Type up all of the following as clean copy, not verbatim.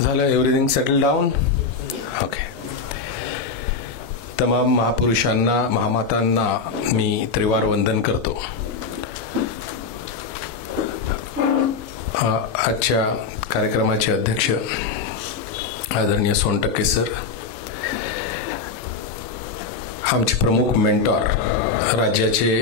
झालं, everything settle down. Okay. तमाम महापुरुषांना, महामातांना मी त्रिवार वंदन करतो. आजच्या कार्यक्रमाचे अध्यक्ष आदरणीय सोनटक्के सर, आमचे प्रमुख मेंटॉर, राज्याचे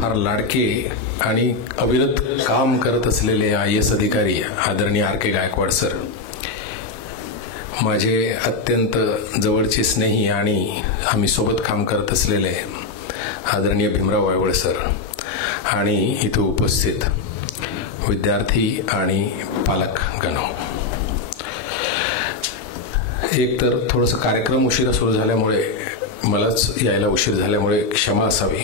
फार लाडके आणि अविरत काम करत असलेले IAS अधिकारी आदरणीय RK गायकवाड सर, माझे अत्यंत जवळचे स्नेही आणि आम्ही सोबत काम करत असलेले आदरणीय भीमराव वायवळ सर, आणि इथं उपस्थित विद्यार्थी आणि पालक गणो. एक तर थोडंसं कार्यक्रम उशिरा सुरू झाल्यामुळे, मलाच यायला उशीर झाल्यामुळे क्षमा असावी.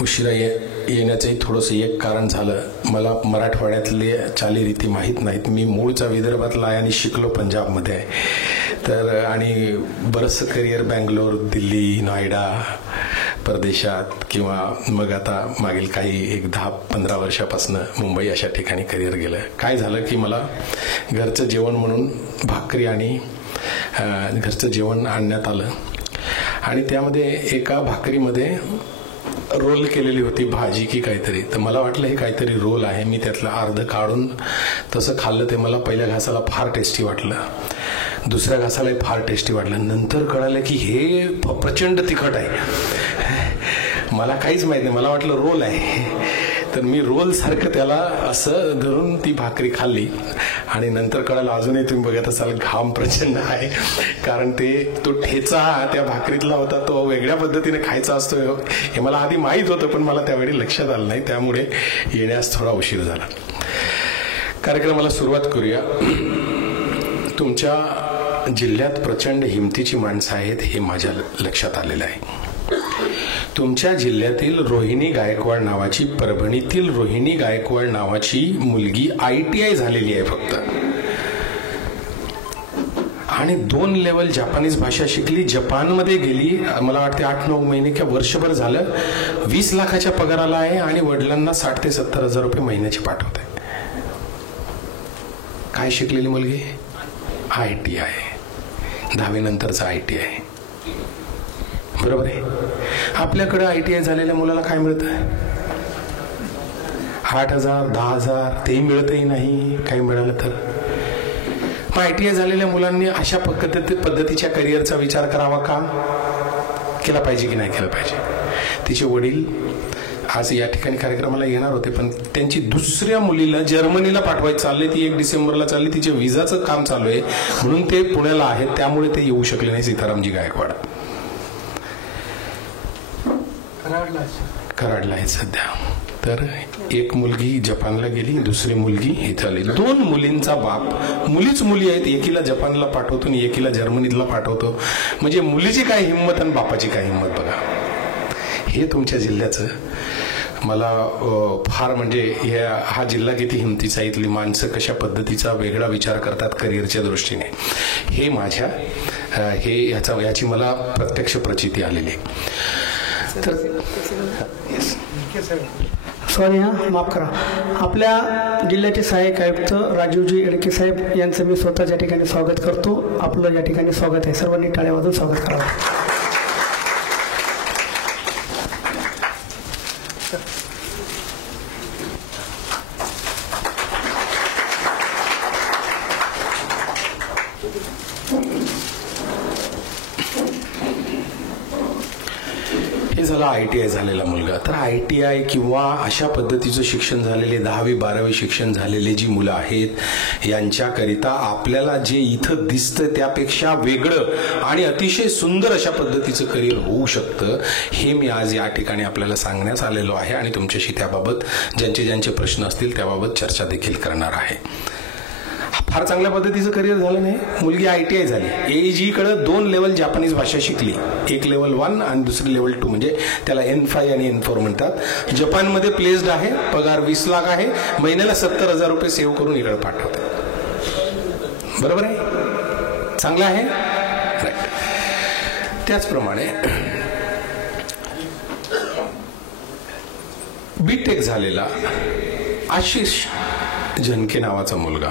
उशिरा येण्याचंही थोडंसं एक कारण झालं, मला मराठवाड्यातले चालीरीती माहीत नाहीत. मी मूळचा विदर्भातला आहे आणि शिकलो पंजाबमध्ये आहे. तर आणि बरंचसं करिअर बँगलोर, दिल्ली, नोएडा, परदेशात, किंवा मग आता मागील काही 10-15 वर्षापासून मुंबई अशा ठिकाणी करिअर गेलं. काय झालं की मला घरचं जेवण म्हणून भाकरी आणि घरचं जेवण आणण्यात आलं, आणि त्यामध्ये एका भाकरीमध्ये रोल केलेली होती भाजी की काहीतरी. तर मला वाटलं हे काहीतरी रोल आहे. मी त्यातलं अर्ध काढून तसं खाल्लं. ते मला पहिल्या घासाला फार टेस्टी वाटलं, दुसऱ्या घासाला फार टेस्टी वाटलं. नंतर कळालं की हे प्रचंड तिखट आहे. मला काहीच माहिती नाही, मला वाटलं रोल आहे. तर मी रोल सारखं त्याला असं धरून ती भाकरी खाल्ली, आणि नंतर कळालं, अजूनही तुम्ही बघत असाल घाम प्रचंड आहे, कारण तो ठेचा त्या भाकरीतला होता, तो वेगळ्या पद्धतीने खायचा असतो हे मला आधी माहीत होतं, पण मला त्यावेळी लक्षात आलं नाही, त्यामुळे येण्यास थोडा उशीर झाला. कार्यक्रमाला सुरुवात करूया. तुमच्या जिल्ह्यात प्रचंड हिमतीची माणसं आहेत हे माझ्या लक्षात आलेलं आहे. तुमच्या जिल्ह्यातील रोहिणी गायकवाड नावाची, परभणीतील रोहिणी गायकवाड नावाची मुलगी ITI झालेली आहे फक्त, आणि 2 लेवल जापानीज भाषा शिकली, जपानमध्ये गेली. मला वाटते 8-9 महिने किंवा वर्षभर झालं. 20 लाखाच्या पगाराला आहे, आणि वडिलांना 60,000 ते 70,000 रुपये महिन्याचे पाठवते. काय शिकलेली मुलगी? ITI, 10वी नंतरचा ITI. बरोबर आहे. आपल्याकडे ITI झालेल्या मुलाला काय मिळतं? 8,000, 10,000, ते मिळतही नाही. काही मिळालं तर ITI झालेल्या मुलांनी अशा पद्धतीच्या करिअरचा विचार करावा का? केला पाहिजे की नाही केला पाहिजे? तिचे वडील आज या ठिकाणी कार्यक्रमाला येणार होते, पण त्यांची दुसऱ्या मुलीला जर्मनीला पाठवायचं चालले. ती 1 डिसेंबरला चालली, तिच्या विजाचं काम चालू आहे, म्हणून ते पुण्याला आहेत, त्यामुळे ते येऊ शकले नाही. सीतारामजी गायकवाड कराडला आहे सध्या. तर एक मुलगी जपानला गेली, दुसरी मुलगी इथं आली. 2 मुलींचा बाप. मुलीच मुली आहेत, एकीला जपानला पाठवतो आणि एकीला जर्मनीला पाठवतो. म्हणजे मुलीची काय हिंमत आणि बापाची काय हिंमत बघा. हे तुमच्या जिल्ह्याचं मला फार, म्हणजे हा जिल्हा किती हिमतीचा, इथली माणसं कशा पद्धतीचा वेगळा विचार करतात करिअरच्या दृष्टीने, हे याची मला प्रत्यक्ष प्रचिती आलेली. तर सॉरी माफ करा. आपल्या जिल्ह्याचे सहाय्यक आयुक्त राजीवजी येडके साहेब यांचं मी स्वतःच्या ठिकाणी स्वागत करतो. आपलं या ठिकाणी स्वागत आहे. सर्वांनी टाळ्या वाजवून स्वागत करावं. हे झालं ITI झालेला मुलगा. तर ITI किंवा अशा पद्धतीचं शिक्षण झालेले, 10वी-12वी शिक्षण झालेले जी मुलं आहेत, यांच्याकरिता आपल्याला जे इथं दिसतं त्यापेक्षा वेगळं आणि अतिशय सुंदर अशा पद्धतीचं करिअर होऊ शकतं, हे मी आज या ठिकाणी आपल्याला सांगण्यास आलेलो आहे, आणि तुमच्याशी त्याबाबत ज्यांचे प्रश्न असतील त्याबाबत चर्चा देखील करणार आहे. फार चांगल्या पद्धतीचं करिअर झालं नाही. मुलगी ITI झाली, AEG कडे 2 लेवल जापानीज भाषा शिकली, एक लेवल 1 आणि दुसरी लेवल 2, म्हणजे त्याला N5 आणि N4 म्हणतात. जपानमध्ये प्लेस्ड आहे, पगार 20 लाख आहे, महिन्याला 70,000 रुपये सेव्ह करून इकडे पाठवते. बरोबर आहे, चांगलं आहे. त्याचप्रमाणे बीटेक झालेला आशिष झनके नावाचा मुलगा,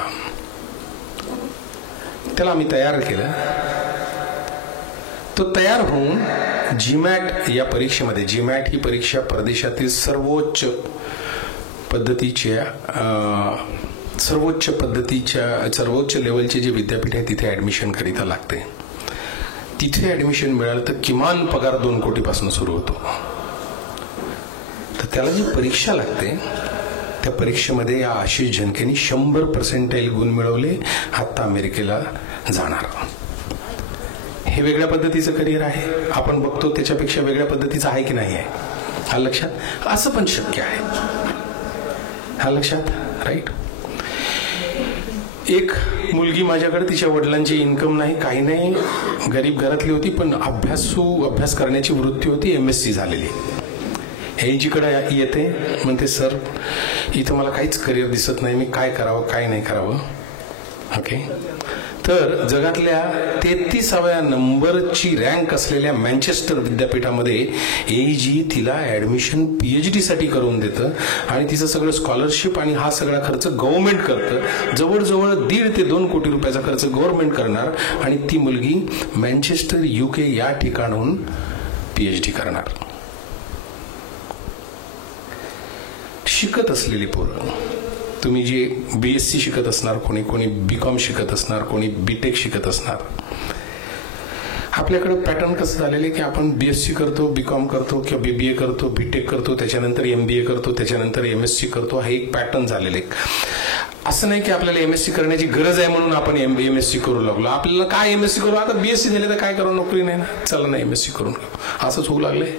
त्याला आम्ही तयार केलं. तो तयार होऊन जीमॅट या परीक्षेमध्ये, जीमॅट ही परीक्षा परदेशातील सर्वोच्च लेवलचे जे विद्यापीठ आहे तिथे ऍडमिशन करिता लागते. तिथे ऍडमिशन मिळालं तर किमान पगार 2 कोटीपासून सुरू होतो. तर त्याला जी परीक्षा लागते त्या परीक्षेमध्ये या आशिष झनकेनी 100% गुण मिळवले. आता अमेरिकेला जाणार. हे वेगळ्या पद्धतीचं करिअर आहे. आपण बघतो त्याच्यापेक्षा वेगळ्या पद्धतीचं आहे की नाही आहे, हा लक्षात. असं पण शक्य आहे, हा लक्षात. राईट. एक मुलगी माझ्याकडे, तिच्या वडिलांची इन्कम नाही, काही नाही, गरीब घरातली होती, पण अभ्यास करण्याची वृत्ती होती, MSc झालेली. ह्यांच्याकडे येते, म्हणते सर इथं मला काहीच करिअर दिसत नाही, मी काय करावं काय नाही करावं. ओके. तर जगातल्या 33व्या नंबरची रँक असलेल्या मँचेस्टर विद्यापीठामध्ये AG तिला ऍडमिशन PhD साठी करून देतं आणि तिचं सगळं स्कॉलरशिप आणि हा सगळा खर्च गव्हर्नमेंट करतं. जवळजवळ 1.5 ते 2 कोटी रुपयाचा खर्च गव्हर्नमेंट करणार आणि ती मुलगी मँचेस्टर UK या ठिकाणून PhD करणार. शिकत असलेली पोरं, तुम्ही जे BSc शिकत असणार, कोणी BCom शिकत असणार, कोणी BTech शिकत असणार. आपल्याकडे पॅटर्न कसं झालेलं आहे की आपण BSc करतो, BCom करतो किंवा BBA करतो, BTech करतो, त्याच्यानंतर MBA करतो, त्याच्यानंतर MSc करतो. हा एक पॅटर्न झालेलं आहे. असं नाही की आपल्याला MSc करण्याची गरज आहे म्हणून आपण MSc करू लागलो. आपल्याला काय MSc करू, आता BSc झाले तर काय करू, नोकरी नाही ना, चला ना MSc करून घेऊ, असंच होऊ लागलंय.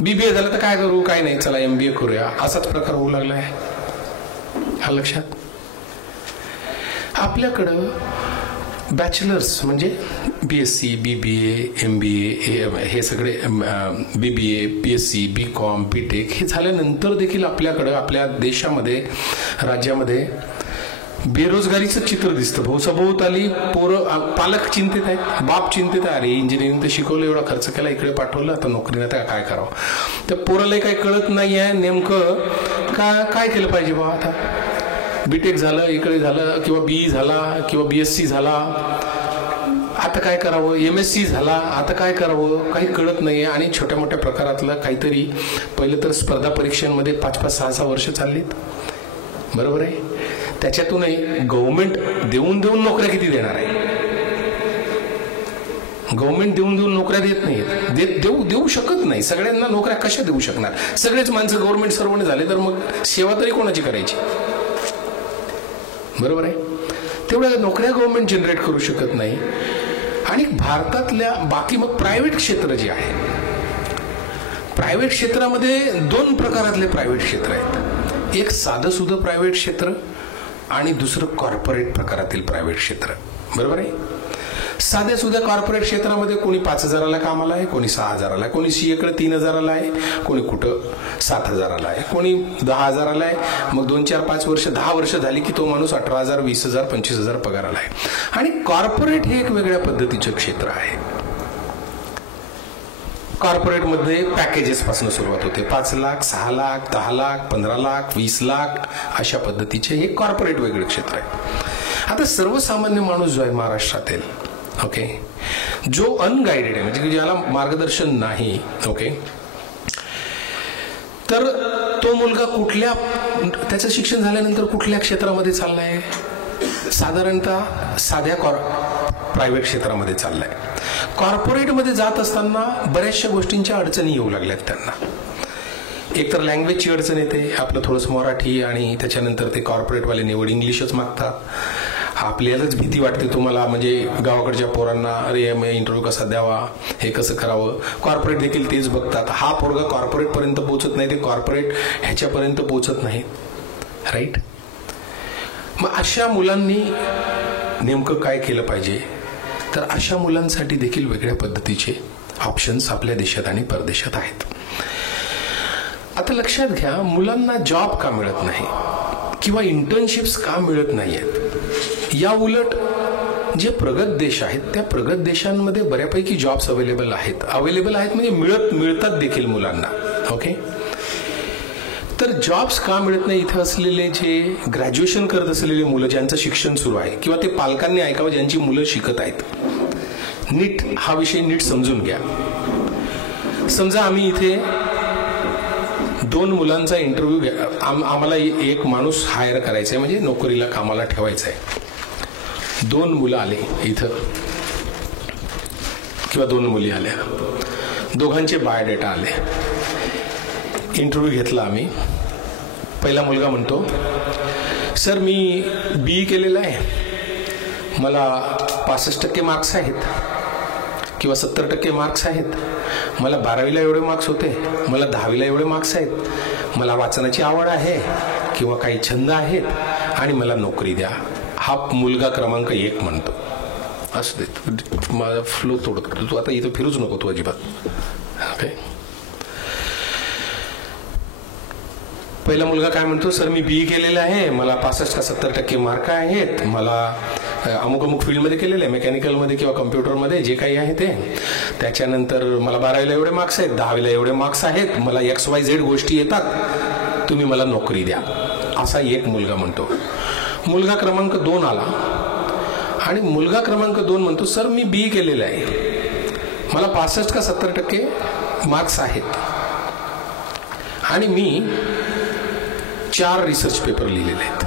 BBA झालं तर काय करू, काय नाही, चला MBA करूया, असाच प्रकार होऊ लागलाय. हा लक्षात. आपल्याकडं बॅचलर्स म्हणजे BSc, BBA, MBA हे सगळे, BBA, BSc, BCom, BTech हे झाल्यानंतर देखील आपल्याकडं आपल्या देशामध्ये, राज्यामध्ये बेरोजगारीचं चित्र दिसतं. भोवसभोवताली पोरं, पालक चिंतित आहेत, बाप चिंतित आहे, अरे इंजिनिअरिंग तर शिकवलं, एवढा खर्च केला, इकडे पाठवलं, आता नोकरी नाही तर काय करावं. त्या पोराला काही कळत नाही आहे नेमकं काय केलं पाहिजे बा. आता BTech झालं, इकडे झालं, किंवा BE झाला, किंवा BSc झाला, आता काय करावं, MSc झाला, आता काय करावं, काही कळत नाहीये. आणि छोट्या मोठ्या प्रकारातलं काहीतरी, पहिलं तर स्पर्धा परीक्षांमध्ये 5-5, 6-6 वर्ष चाललीत, बरोबर आहे. त्याच्यातूनही गव्हर्नमेंट देऊन नोकऱ्या किती देणार आहे. गव्हर्नमेंट देऊन नोकऱ्या देत नाहीत, देऊ शकत नाही. सगळ्यांना नोकऱ्या कशा देऊ शकणार. सगळेच माणसं गव्हर्नमेंट सर्वंट झाले तर मग सेवा तरी कोणाची करायची, बरोबर आहे. तेवढ्या नोकऱ्या गव्हर्नमेंट जनरेट करू शकत नाही. आणि भारतातल्या बाकी मग प्रायव्हेट क्षेत्र जे आहे, प्रायव्हेट क्षेत्रामध्ये 2 प्रकारातले प्रायव्हेट क्षेत्र आहेत. एक साधं सुधं प्रायव्हेट क्षेत्र आणि दुसरं कॉर्पोरेट प्रकारातील प्रायव्हेट क्षेत्र, बरोबर आहे. साध्या सुध्या कॉर्पोरेट क्षेत्रामध्ये कोणी 5,000ला कामाला आहे, कोणी 6,000ला आहे, कोणी CA कडे 3,000ला आहे, कोणी कुठं 7,000ला आहे, कोणी 10,000ला आहे. मग 2, 4, 5 वर्ष, 10 वर्ष झाली की तो माणूस 18,000, 20,000, 25,000 पगाराला आहे. आणि कॉर्पोरेट हे एक वेगळ्या पद्धतीचं क्षेत्र आहे. कॉर्पोरेटमध्ये पॅकेजेस पासून सुरुवात होते. 5 लाख, 6 लाख, 10 लाख, 15 लाख, 20 लाख अशा पद्धतीचे हे कॉर्पोरेट वेगळे क्षेत्र आहे. आता सर्वसामान्य माणूस जो आहे महाराष्ट्रातील, ओके, जो अनगाइडेड आहे, म्हणजे ज्याला मार्गदर्शन नाही, ओके, तर तो मुलगा त्याचं शिक्षण झाल्यानंतर कुठल्या क्षेत्रामध्ये चाललाय, साधारणतः साध्या प्रायव्हेट क्षेत्रामध्ये चाललाय. कॉर्पोरेटमध्ये जात असताना बऱ्याचशा गोष्टींच्या अडचणी येऊ लागल्यात त्यांना. एक तर लँग्वेजची अडचण येते, आपलं थोडंसं मराठी, आणि त्याच्यानंतर ते कॉर्पोरेटवाले निवड इंग्लिशच मागतात. आपल्यालाच भीती वाटते तुम्हाला, म्हणजे गावाकडच्या पोरांना, अरे इंटरव्ह्यू कसा द्यावा, हे कसं करावं. कॉर्पोरेट देखील तेच बघतात. हा पोरगा कॉर्पोरेटपर्यंत पोहोचत नाही, ते कॉर्पोरेट ह्याच्यापर्यंत पोहोचत नाही, राईट. मग अशा मुलांनी नेमकं काय केलं पाहिजे, तर अशा मुलांसाठी देखील वेगळ्या पद्धतीचे ऑप्शन्स आपल्या देशात आणि परदेशात आहेत. आता लक्षात घ्या, मुलांना जॉब का मिळत नाही किंवा इंटर्नशिप्स का मिळत नाहीयेत. या उलट जे प्रगत देश आहेत त्या प्रगत देशांमध्ये बऱ्यापैकी जॉब्स अवेलेबल आहेत म्हणजे मिळतात देखील मुलांना, ओके. तर जॉब्स का मिळत नाही इथं असलेले जे ग्रॅज्युएशन करत असलेले मुलं ज्यांचं शिक्षण सुरू आहे किंवा ते पालकांनी ऐकावं ज्यांची मुलं शिकत आहेत. नीट हा विषय नीट समजून घ्या. समजा आम्ही इथे 2 मुलांचा इंटरव्ह्यू घ्या. आम्हाला एक माणूस हायर करायचा आहे, म्हणजे नोकरीला कामाला ठेवायचा आहे. 2 मुलं आले इथं किंवा 2 मुली आल्या, दोघांचे बायोडेटा आले. इंटरव्ह्यू घेतला आम्ही. पहिला मुलगा म्हणतो, सर मी BE केलेलं आहे, मला 65% मार्क्स आहेत किंवा 70% मार्क्स आहेत, मला 12वीला एवढे मार्क्स होते, मला 10वीला एवढे मार्क्स आहेत, मला वाचनाची आवड आहे किंवा काही छंद आहेत आणि मला नोकरी द्या. हा मुलगा क्रमांक 1 म्हणतो. असं दे, माझा फ्लो तोडतो तू, आता इथं फिरूच नको तू अजिबात. ओके. पहिला मुलगा काय म्हणतो, सर मी BE केलेलं आहे, मला 65 का 70% मार्क आहेत, मला अमुक अमुक फील्डमध्ये केलेलं आहे, मेकॅनिकलमध्ये किंवा कम्प्युटरमध्ये जे काही आहे ते. त्याच्यानंतर मला 12वीला एवढे मार्क्स आहेत, 10वीला एवढे मार्क्स आहेत, मला XYZ गोष्टी येतात, तुम्ही मला नोकरी द्या. असा एक मुलगा म्हणतो. मुलगा क्रमांक 2 आला आणि मुलगा क्रमांक 2 म्हणतो, सर मी BE केलेलं आहे, मला 65 का 70% मार्क्स आहेत आणि मी 4 रिसर्च पेपर लिहिलेले आहेत,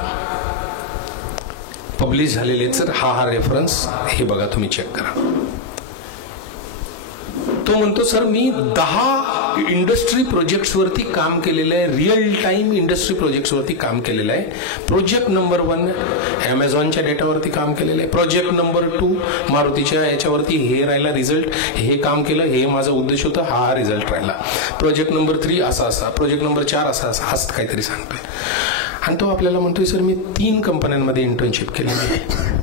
पब्लिश झालेले आहेत सर. हा रेफरन्स हे बघा, तुम्ही चेक करा. तो म्हणतो, सर मी 10 इंडस्ट्री प्रोजेक्ट्सवरती काम केलेलं आहे, रिअल टाइम इंडस्ट्री प्रोजेक्ट्सवरती काम केलेलं आहे. प्रोजेक्ट नंबर 1 ॲमेझॉनच्या डेटावरती काम केलेलं आहे, प्रोजेक्ट नंबर 2 मारुतीच्या याच्यावरती हे राहिला रिझल्ट, हे काम केलं, हे माझा उद्देश होता, हा रिझल्ट राहिला. प्रोजेक्ट नंबर 3 असा असा, प्रोजेक्ट नंबर 4 असा असा, असं काहीतरी सांगतोय. आणि तो आपल्याला म्हणतोय, सर मी 3 कंपन्यांमध्ये इंटर्नशिप केलेली आहे,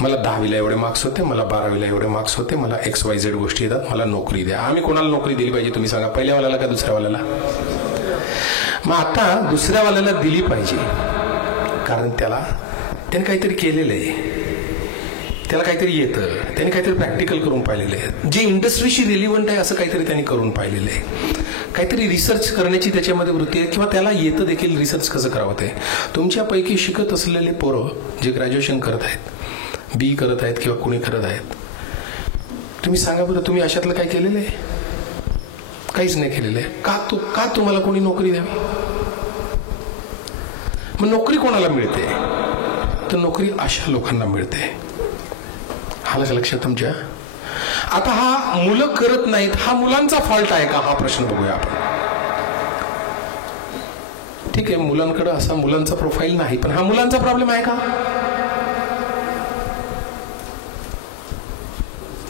मला 10वीला एवढे मार्क्स होते, मला 12वीला एवढे मार्क्स होते, मला XYZ गोष्टी येतात, मला नोकरी द्या. आम्ही कोणाला नोकरी दिली पाहिजे तुम्ही सांगा, पहिल्यावाल्याला का दुसऱ्यावाल्याला? मग आता दुसऱ्यावाल्याला दिली पाहिजे, कारण त्याने काहीतरी केलेलं आहे, त्याला काहीतरी येतं, त्याने काहीतरी प्रॅक्टिकल करून पाहिलेलं आहे, जे इंडस्ट्रीशी रिलिव्हंट आहे असं काहीतरी त्यांनी करून पाहिलेलं आहे, काहीतरी रिसर्च करण्याची त्याच्यामध्ये वृत्ती आहे किंवा त्याला येतं देखील रिसर्च कसं करावं ते. तुमच्यापैकी शिकत असलेले पोरं जे ग्रॅज्युएशन करत आहेत, BE करत आहेत किंवा कुणी करत आहेत, तुम्ही सांगा बरं, तुम्ही अशातलं काय केलेलं आहे? काहीच नाही केलेलं आहे. का तुम्हाला कोणी नोकरी द्यावी? मग नोकरी कोणाला मिळते? तर नोकरी अशा लोकांना मिळते. आलं लक्षात तुमच्या? आता हा मुलं करत नाहीत, हा मुलांचा फॉल्ट आहे का, हा प्रश्न बघूया आपण. ठीक आहे, मुलांकडे असा मुलांचा प्रोफाईल नाही, पण हा मुलांचा प्रॉब्लेम आहे का?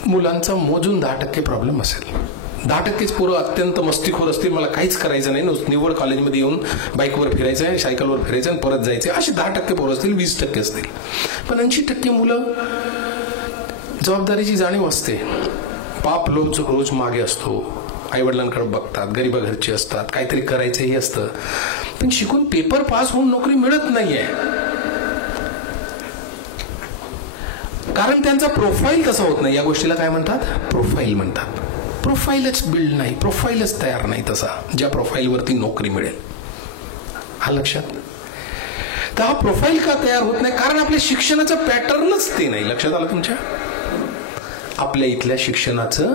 मुलांचा मोजून 10% प्रॉब्लेम असेल. 10%च पोरं अत्यंत मस्तीखोर असतील, मला काहीच करायचं नाही, निवड कॉलेजमध्ये येऊन बाईकवर फिरायचं आहे, सायकलवर फिरायचं आणि परत जायचं, अशी 10% पोरं असतील, 20% असतील. पण 80% मुलं जबाबदारीची जाणीव असते. बाप रोज मागे असतो, आईवडिलांकडे बघतात, गरीब घरचे असतात, काहीतरी करायचंही असतं, पण शिकून पेपर पास होऊन नोकरी मिळत नाहीये, कारण त्यांचा प्रोफाईल तसा होत नाही. या गोष्टीला काय म्हणतात? प्रोफाईल म्हणतात. प्रोफाईलच बिल्ड नाही, प्रोफाईलच तयार नाही तसा, ज्या प्रोफाईलवरती नोकरी मिळेल. हा लक्षात? तर हा प्रोफाईल का तयार होत नाही? कारण आपल्या शिक्षणाचं पॅटर्नच ते नाही. लक्षात आलं तुमच्या? आपल्या इथल्या शिक्षणाचं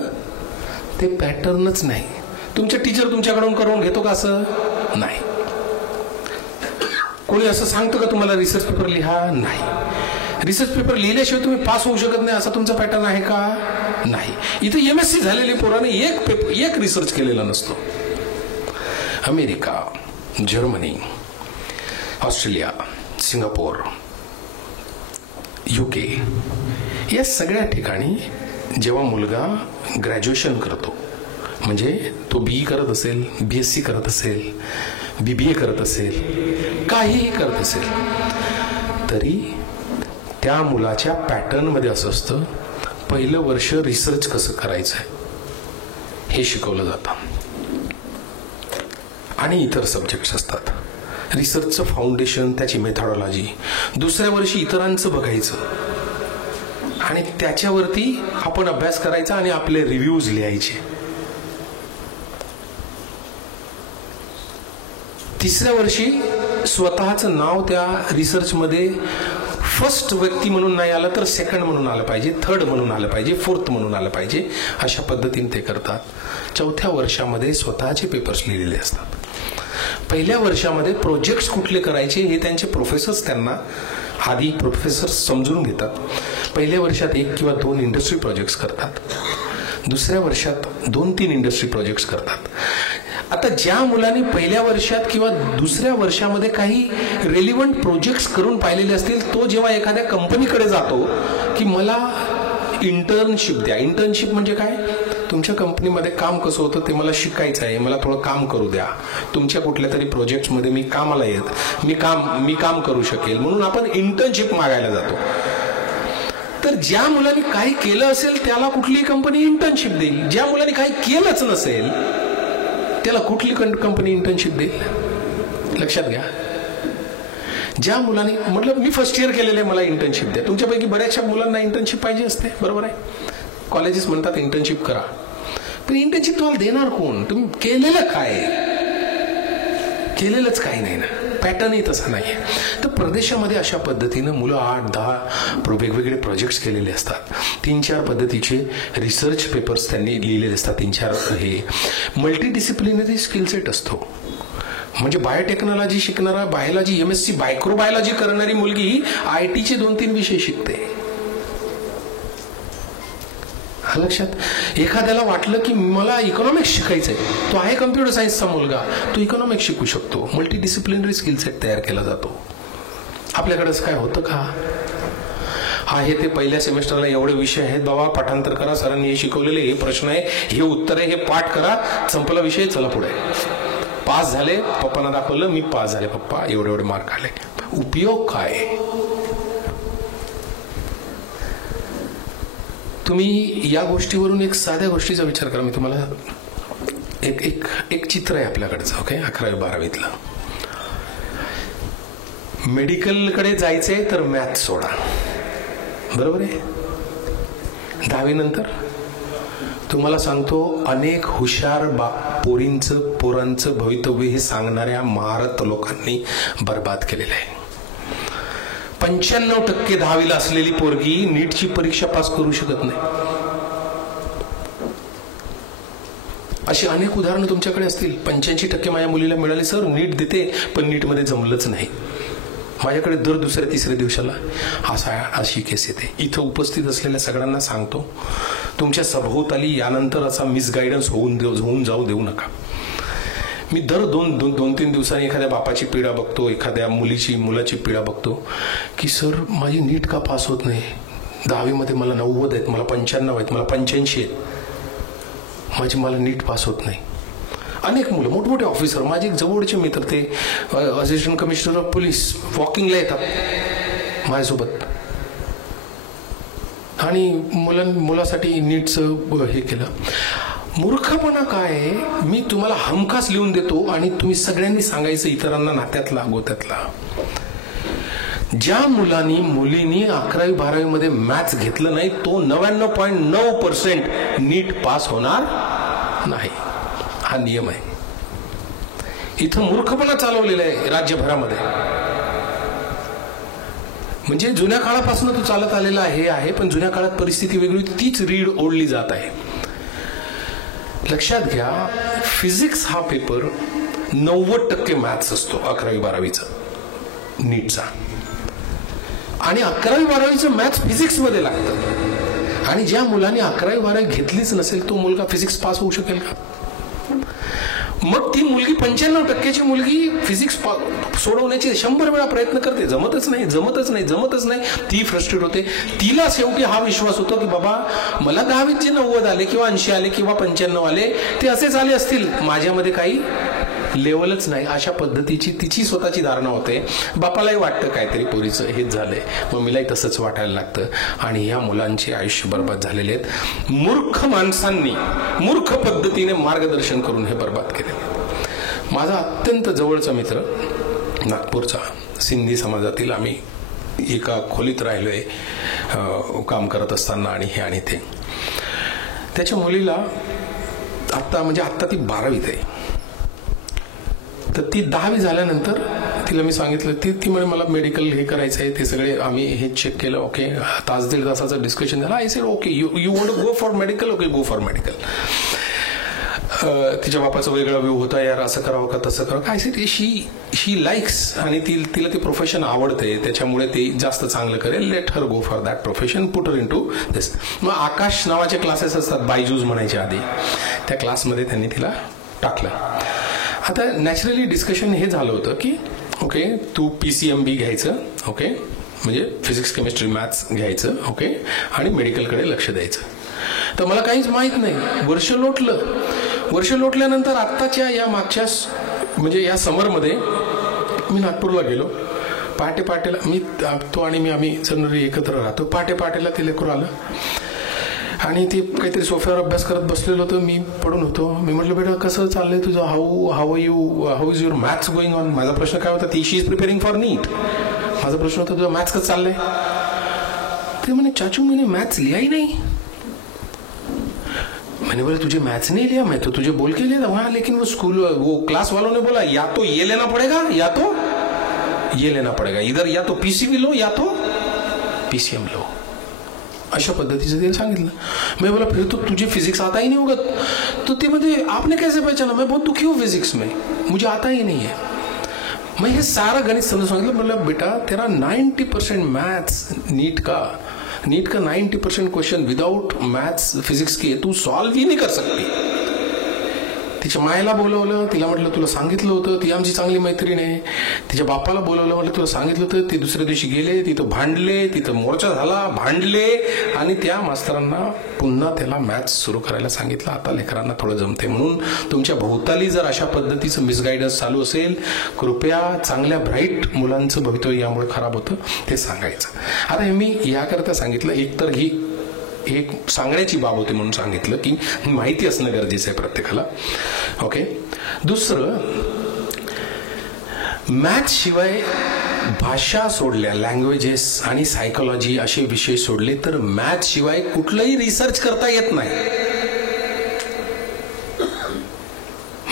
ते पॅटर्नच नाही. तुमच्या टीचर तुमच्याकडून करून घेतो का? असं नाही. कोणी असं सांगतं का तुम्हाला रिसर्च पेपर लिहा? नाही. रिसर्च पेपर लिहिल्याशिवाय तुम्ही पास होऊ शकत नाही, असा तुमचा पॅटर्न आहे का? नाही. इथे MSc झालेले पोराने एक रिसर्च केलेला नसतो. America, Germany, Australia, Singapore, UK या सगळ्या ठिकाणी जेव्हा मुलगा ग्रॅज्युएशन करतो, म्हणजे तो BE करत असेल, BSc करत असेल, BBA करत असेल, काहीही करत असेल, तरी त्या मुलाच्या पॅटर्नमध्ये असं असतं, पहिलं वर्ष रिसर्च कसं करायचं आहे हे शिकवलं जातं आणि इतर सब्जेक्ट्स असतात. रिसर्चचं फाउंडेशन, त्याची मेथॉडॉलॉजी. दुसऱ्या वर्षी इतरांचं बघायचं आणि त्याच्यावरती आपण अभ्यास करायचा आणि आपले रिव्ह्यूज लिहायचे. तिसऱ्या वर्षी स्वतःचं नाव त्या रिसर्चमध्ये फर्स्ट व्यक्ती म्हणून नाही आलं तर सेकंड म्हणून आलं पाहिजे, थर्ड म्हणून आलं पाहिजे, फोर्थ म्हणून आलं पाहिजे, अशा पद्धतीने ते करतात. चौथ्या वर्षामध्ये स्वतःचे पेपर्स लिहिलेले असतात. पहिल्या वर्षामध्ये प्रोजेक्ट्स कुठले करायचे हे त्यांचे प्रोफेसर्स त्यांना आधी प्रोफेसर्स समजून घेतात. पहिल्या वर्षात 1 किंवा 2 इंडस्ट्री प्रोजेक्ट्स करतात. दुसऱ्या वर्षात 2-3 इंडस्ट्री प्रोजेक्ट्स करतात. आता ज्या मुलांनी पहिल्या वर्षात किंवा दुसऱ्या वर्षामध्ये काही रेलिव्हंट प्रोजेक्ट्स करून पाहिलेले असतील, तो जेव्हा एखाद्या कंपनीकडे जातो की मला इंटर्नशिप द्या. इंटर्नशिप म्हणजे काय? तुमच्या कंपनीमध्ये काम कसं होतं ते मला शिकायचं आहे, मला थोडं काम करू द्या, तुमच्या कुठल्या तरी प्रोजेक्ट्समध्ये मी कामाला मी काम करू शकेल, म्हणून आपण इंटर्नशिप मागायला जातो. तर ज्या मुलांनी काही केलं असेल त्याला कुठलीही कंपनी इंटर्नशिप देईल. ज्या मुलांनी काही केलंच नसेल त्याला कुठली कंपनी इंटर्नशिप देईल? लक्षात घ्या. ज्या मुलांनी म्हटलं मी फर्स्ट इयर केलेलं आहे, मला इंटर्नशिप द्या. तुमच्यापैकी बऱ्याचशा मुलांना इंटर्नशिप पाहिजे असते, बरोबर आहे. कॉलेजेस म्हणतात इंटर्नशिप करा, पण इंटर्नशिप तुम्हाला देणार कोण? तुम्ही केलेलं काय? केलेलंच काही नाही ना, पॅटर्नही तसा नाही आहे. तर प्रदेशामध्ये अशा पद्धतीनं मुलं 8-10 वेगवेगळे प्रोजेक्ट्स केलेले असतात. 3-4 पद्धतीचे रिसर्च पेपर्स त्यांनी लिहिलेले असतात. 3-4 हे मल्टीडिसिप्लिनरी स्किल सेट असतो. म्हणजे बायोटेक्नॉलॉजी शिकणारा, बायोलॉजी MSc मायक्रोबायोलॉजी करणारी मुलगी IT चे 2-3 विषय शिकते. लक्षात. एखाद्याला वाटलं की मला इकॉनॉमिक्स शिकायचंय, तो आहे कम्प्युटर सायन्सचा मुलगा, तो इकॉनॉमिक्स शिकू शकतो. मल्टीडिसिप्लिनरी स्किल सेट तयार केला जातो. आपल्याकडेच काय होतं का? आहे ते पहिल्या सेमेस्टरला एवढे विषय आहेत, बाबा पाठांतर करा, सरांनी हे शिकवलेले, हे प्रश्न आहे, हे उत्तर आहे, हे पाठ करा, संपला विषय, चला पुढे. पास झाले, पप्पांना दाखवलं मी पास झाले, पप्पा एवढे एवढे मार्क आले. उपयोग काय? तुम्ही या गोष्टीवरून एक साध्या गोष्टीचा विचार करा. मी तुम्हाला एक चित्र आहे आपल्याकडचं, ओके, 11वी-12वीतलं. मेडिकलकडे जायचंय तर मॅथ सोडा, बरोबर आहे. 10वी नंतर तुम्हाला सांगतो, अनेक हुशार पोरांचं भवितव्य हे सांगणाऱ्या महारथ लोकांनी बर्बाद केलेलं आहे. 95% 10वीला असलेली पोरगी नीटची परीक्षा पास करू शकत नाही. अशी अनेक उदाहरणं तुमच्याकडे असतील. 85% माझ्या मुलीला मिळाले, सर नीट देते पण नीटमध्ये जमलंच नाही. माझ्याकडे दर दुसऱ्या तिसऱ्या दिवसाला अशी केस येते. इथं उपस्थित असलेल्या सगळ्यांना सांगतो, तुमच्या सभोवताली यानंतर असा मिसगायडन्स होऊन जाऊ देऊ नका. मी दर 2-3 दिवसांनी एखाद्या बापाची पीडा बघतो, एखाद्या मुलाची पीडा बघतो की सर माझी नीट का पास होत नाही. 10वीमध्ये मला 90 आहेत, मला 95 आहेत, मला 85 आहेत, मला नीट पास होत नाही. अनेक मुलं, मोठमोठे ऑफिसर, माझे जवळचे मित्र, ते असिस्टंट कमिशनर ऑफ पोलीस वॉकिंगला येतात माझ्यासोबत, आणि मुलासाठी नीटचं हे केलं. मूर्खपणा काय? मी तुम्हाला हमखास लिहून देतो आणि तुम्ही सगळ्यांनी सांगायचं इतरांना, नात्यातला गोत्यातला. ज्या मुलींनी 11वी-12वी मध्ये मॅथ्स घेतलं नाही, तो 99.9% नीट पास होणार नाही. हा नियम आहे. इथं मूर्खपणा चालवलेला आहे राज्यभरामध्ये. म्हणजे जुन्या काळापासून तो चालत आलेला आहे, पण जुन्या काळात परिस्थिती वेगळी होती, तीच रीड ओढली जात आहे. लक्षात घ्या, फिजिक्स हा पेपर 90% मॅथ्स असतो 11वी-12वीचा नीटचा, आणि 11वी-12वीचं मॅथ्स फिजिक्स मध्ये लागतं. आणि ज्या मुलांनी 11वी-12वी घेतलीच नसेल, तो मुलगा फिजिक्स पास होऊ शकेल का? मग ती मुलगी 95% मुलगी फिजिक्स सोडवण्याची 100 वेळा प्रयत्न करते, जमतच नाही. ती फ्रस्ट्रेट होते. तिला शेवटी हा विश्वास होतो की बाबा मला 10वीत जे 90 आले किंवा 80 आले किंवा 95 आले ते असेच आले असतील, माझ्यामध्ये काही लेवलच नाही. अशा पद्धतीची तिची स्वतःची धारणा होते. बापालाही वाटतं काहीतरी पोरीचं हेच झालंय, मम्मीलाही तसंच वाटायला लागतं, आणि या मुलांचे आयुष्य बर्बाद झालेले आहेत. मूर्ख माणसांनी मूर्ख पद्धतीने मार्गदर्शन करून हे बर्बाद केले. माझा अत्यंत जवळचा मित्र नागपूरचा, सिंधी समाजातील, आम्ही एका खोलीत राहिलोय काम करत असताना, आणि हे आणि ते. त्याच्या मुलीला आत्ता ती 12वीत आहे. तर ती 10वी झाल्यानंतर तिला मी सांगितलं, ती म्हणे मला मेडिकल हे करायचं आहे. ते सगळे आम्ही हे चेक केलं. ओके, तास दीड तासाचं डिस्कशन झालं. I said okay, you want to go for medical? Okay, go for medical. तिच्या बापाचा वेगळा व्यू होता, यार असं करावं का तसं करावं काय. सी शी लाईक्स आणि तिला ते प्रोफेशन आवडते, त्याच्यामुळे ती जास्त चांगलं करेल. Let her go for that profession, put her into this. मग आकाश नावाचे क्लासेस असतात, बायजूज म्हणायच्या आधी, त्या क्लासमध्ये त्यांनी तिला टाकलं. आता नॅचरली डिस्कशन हे झालं होतं की ओके, तू PCMB घ्यायचं, ओके, म्हणजे फिजिक्स केमिस्ट्री मॅथ्स घ्यायचं, ओके, आणि मेडिकलकडे लक्ष द्यायचं. तर मला काहीच माहीत नाही. वर्ष लोटल्यानंतर आत्ताच्या या मागच्या म्हणजे या समरमध्ये मी नागपूरला गेलो. पहाटेला आम्ही जनरली एकत्र राहतो. पहाटेला ते लेकरू आलं आणि ते काहीतरी सोफ्यावर अभ्यास करत बसलेलो होतो. मी पडून होतो. मी म्हटलं, बेटा कसं चाललंय तुझं? How is your maths going on? माझा प्रश्न काय होता, शी इज प्रिपेअरिंग फॉर नीट. माझा प्रश्न होता, तुझं मॅथ्स कसं चाललंय? ते म्हणे, चाचू मैंने मैथ्स लिया ही नहीं. मैंने बोला, तुझे मैथ्स नहीं लिया? मैं तो तुझे बोल के लिया था वहां, लेकिन वो क्लास वालों ने बोला या तो ये लेना पड़ेगा या तो ये लेना पड़ेगा, इधर या तो PCB लो या तो PCM लो. अशा पद्धतीचं तिने सांगितलं. मैं बोला, फिर तो तुझे फिजिक्स आता ही नहीं होगा. तो ते मध्ये आपने कैसे पहचाना? मैं बहुत दुखी हूँ फिजिक्स में, मुझे आता ही नहीं है. मैं हे सारा गणित समझ सांगितलं. मतलब बेटा तेरा 90% मैथ्स नीट का 90% क्वेश्चन विदाउट मैथ्स फिजिक्स के तू सॉल्व ही नहीं कर सकती. तिच्या मायला बोलवलं, तिला म्हटलं तुला सांगितलं होतं. ती आमची चांगली मैत्रीण आहे. तिच्या बापाला बोलवलं, म्हटलं तुला सांगितलं होतं. ती दुसऱ्या दिवशी गेले, तिथं भांडले, तिथं मोर्चा झाला, भांडले आणि त्या मास्तरांना पुन्हा त्याला मॅथ्स सुरू करायला सांगितलं. आता लेकरांना थोडं जमते. म्हणून तुमच्या भोवताली जर अशा पद्धतीचं मिसगायडन्स चालू असेल, कृपया चांगल्या ब्राईट मुलांचं भवितव्य यामुळे खराब होतं ते सांगायचं. आता हे मी याकरता सांगितलं, एकतर ही एक सांगण्याची बाब होती म्हणून सांगितलं की माहिती असणं गरजेचं आहे प्रत्येकाला. ओके. दुसरं, मॅथ्स शिवाय भाषा सोडल्या, लँग्वेजेस आणि सायकोलॉजी असे विषय सोडले तर मॅथ्स शिवाय कुठलंही रिसर्च करता येत नाही.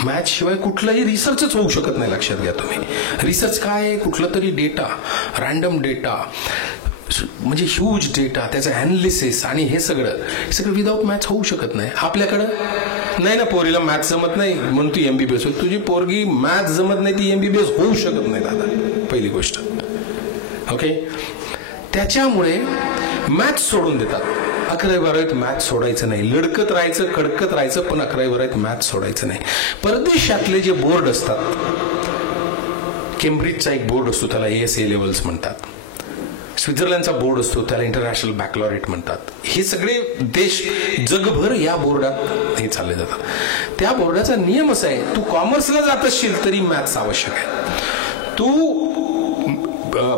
मॅथ्स शिवाय कुठलंही रिसर्चच होऊ शकत नाही. लक्षात घ्या तुम्ही. रिसर्च काय आहे? कुठला तरी डेटा, रॅन्डम डेटा, म्हणजे ह्यूज डेटा, त्याचं ॲनालिसिस आणि हे सगळं विदाऊट मॅथ्स होऊ शकत नाही. आपल्याकडं नाही ना, पोरीला मॅथ्स जमत नाही म्हणून ती MBBS होत. तुझी पोरगी मॅथ्स जमत नाही, ती MBBS होऊ शकत नाही दादा, पहिली गोष्ट. ओके. त्याच्यामुळे मॅथ्स सोडून देतात. 11वी-12वीत मॅथ्स सोडायचं नाही. लडकत राहायचं, कडकत राहायचं, पण 11वी-12वीत मॅथ्स सोडायचं नाही. परदेशातले जे बोर्ड असतात, केम्ब्रिजचा एक बोर्ड असतो, त्याला ASA लेवल्स म्हणतात. स्वित्झर्लंडचा बोर्ड असतो, त्याला इंटरनॅशनल बॅकलॉरेट म्हणतात. हे सगळे देश जगभर या बोर्डात हे चालले जातात. त्या बोर्डाचा नियम असा आहे, तू कॉमर्सला जात असशील तरी मॅथ्स आवश्यक आहे. तू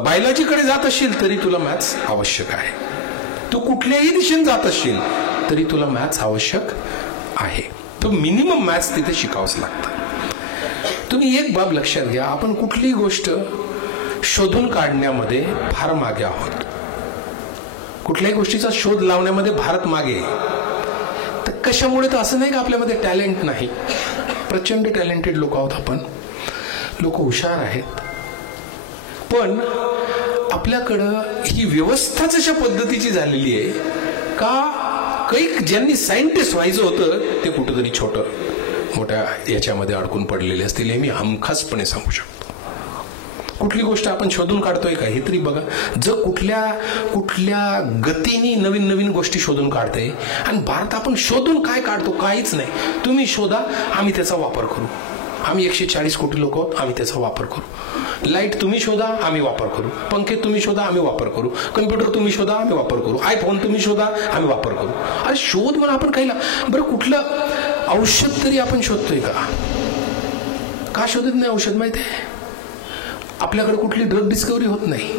बायोलॉजीकडे जात असशील तरी तुला मॅथ्स आवश्यक आहे. तू कुठल्याही दिशेने जात असशील तरी तुला मॅथ्स आवश्यक आहे. तो मिनिमम मॅथ्स तिथे शिकावंच लागतं. तुम्ही एक बाब लक्षात घ्या, आपण कुठलीही गोष्ट शोधून काढण्यामध्ये फार मागे आहोत. कुठल्याही गोष्टीचा शोध लावण्यामध्ये भारत मागे आहे. तर कशामुळे? तर असं नाही का आपल्यामध्ये टॅलेंट नाही. प्रचंड टॅलेंटेड लोक आहोत आपण, लोक हुशार आहेत. पण आपल्याकडं ही व्यवस्थाच अशा पद्धतीची झालेली आहे का काही ज्यांनी सायंटिस्ट व्हायचं होतं ते कुठंतरी मोठ्या याच्यामध्ये अडकून पडलेले असतील. हे मी हमखासपणे सांगू शकतो. कुठली गोष्ट आपण शोधून काढतोय का हे तरी बघा. जग कुठल्या गतीने नवीन नवीन गोष्टी शोधून काढते आणि भारत आपण शोधून काय काढतो? काहीच नाही. तुम्ही शोधा, आम्ही त्याचा वापर करू. आम्ही 140 कोटी लोक आहोत, आम्ही त्याचा वापर करू. लाईट तुम्ही शोधा, आम्ही वापर करू. पंखे तुम्ही शोधा, आम्ही वापर करू. कम्प्युटर तुम्ही शोधा, आम्ही वापर करू. आयफोन तुम्ही शोधा, आम्ही वापर करू. अरे शोध म्हणून आपण काही बरं, कुठलं औषध तरी आपण शोधतोय का शोधत नाही औषध? माहिती आहे आपल्याकडे कुठली ड्रग डिस्कवरी होत नाही.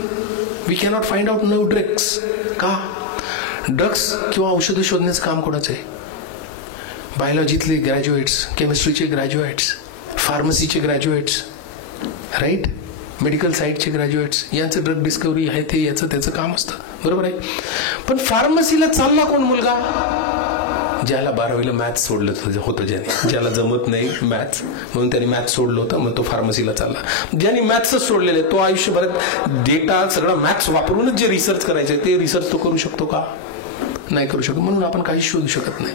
We cannot find out no drugs. का? ड्रग्स किंवा औषधं शोधण्याचं काम कोणाचं आहे? बायोलॉजीतले ग्रॅज्युएट्स, केमिस्ट्रीचे ग्रॅज्युएट्स, फार्मसीचे ग्रॅज्युएट्स, राईट, मेडिकल साईडचे ग्रॅज्युएट्स, यांचं ड्रग डिस्कवरी आहे ते याचं त्याचं काम असतं. बरोबर आहे. पण फार्मसीला चालला कोण मुलगा? ज्याला 12वीला मॅथ्स सोडलं होतं, ज्याला जमत नाही मॅथ्स म्हणून त्याने मॅथ्स सोडलं होतं, मग तो फार्मसीला चालला. ज्याने मॅथ्सच सोडलेले तो आयुष्यभरात डेटा सगळा मॅथ्स वापरूनच जे रिसर्च करायचे ते रिसर्च तो करू शकतो का? नाही करू शकत. म्हणून आपण काही शोधू शकत नाही.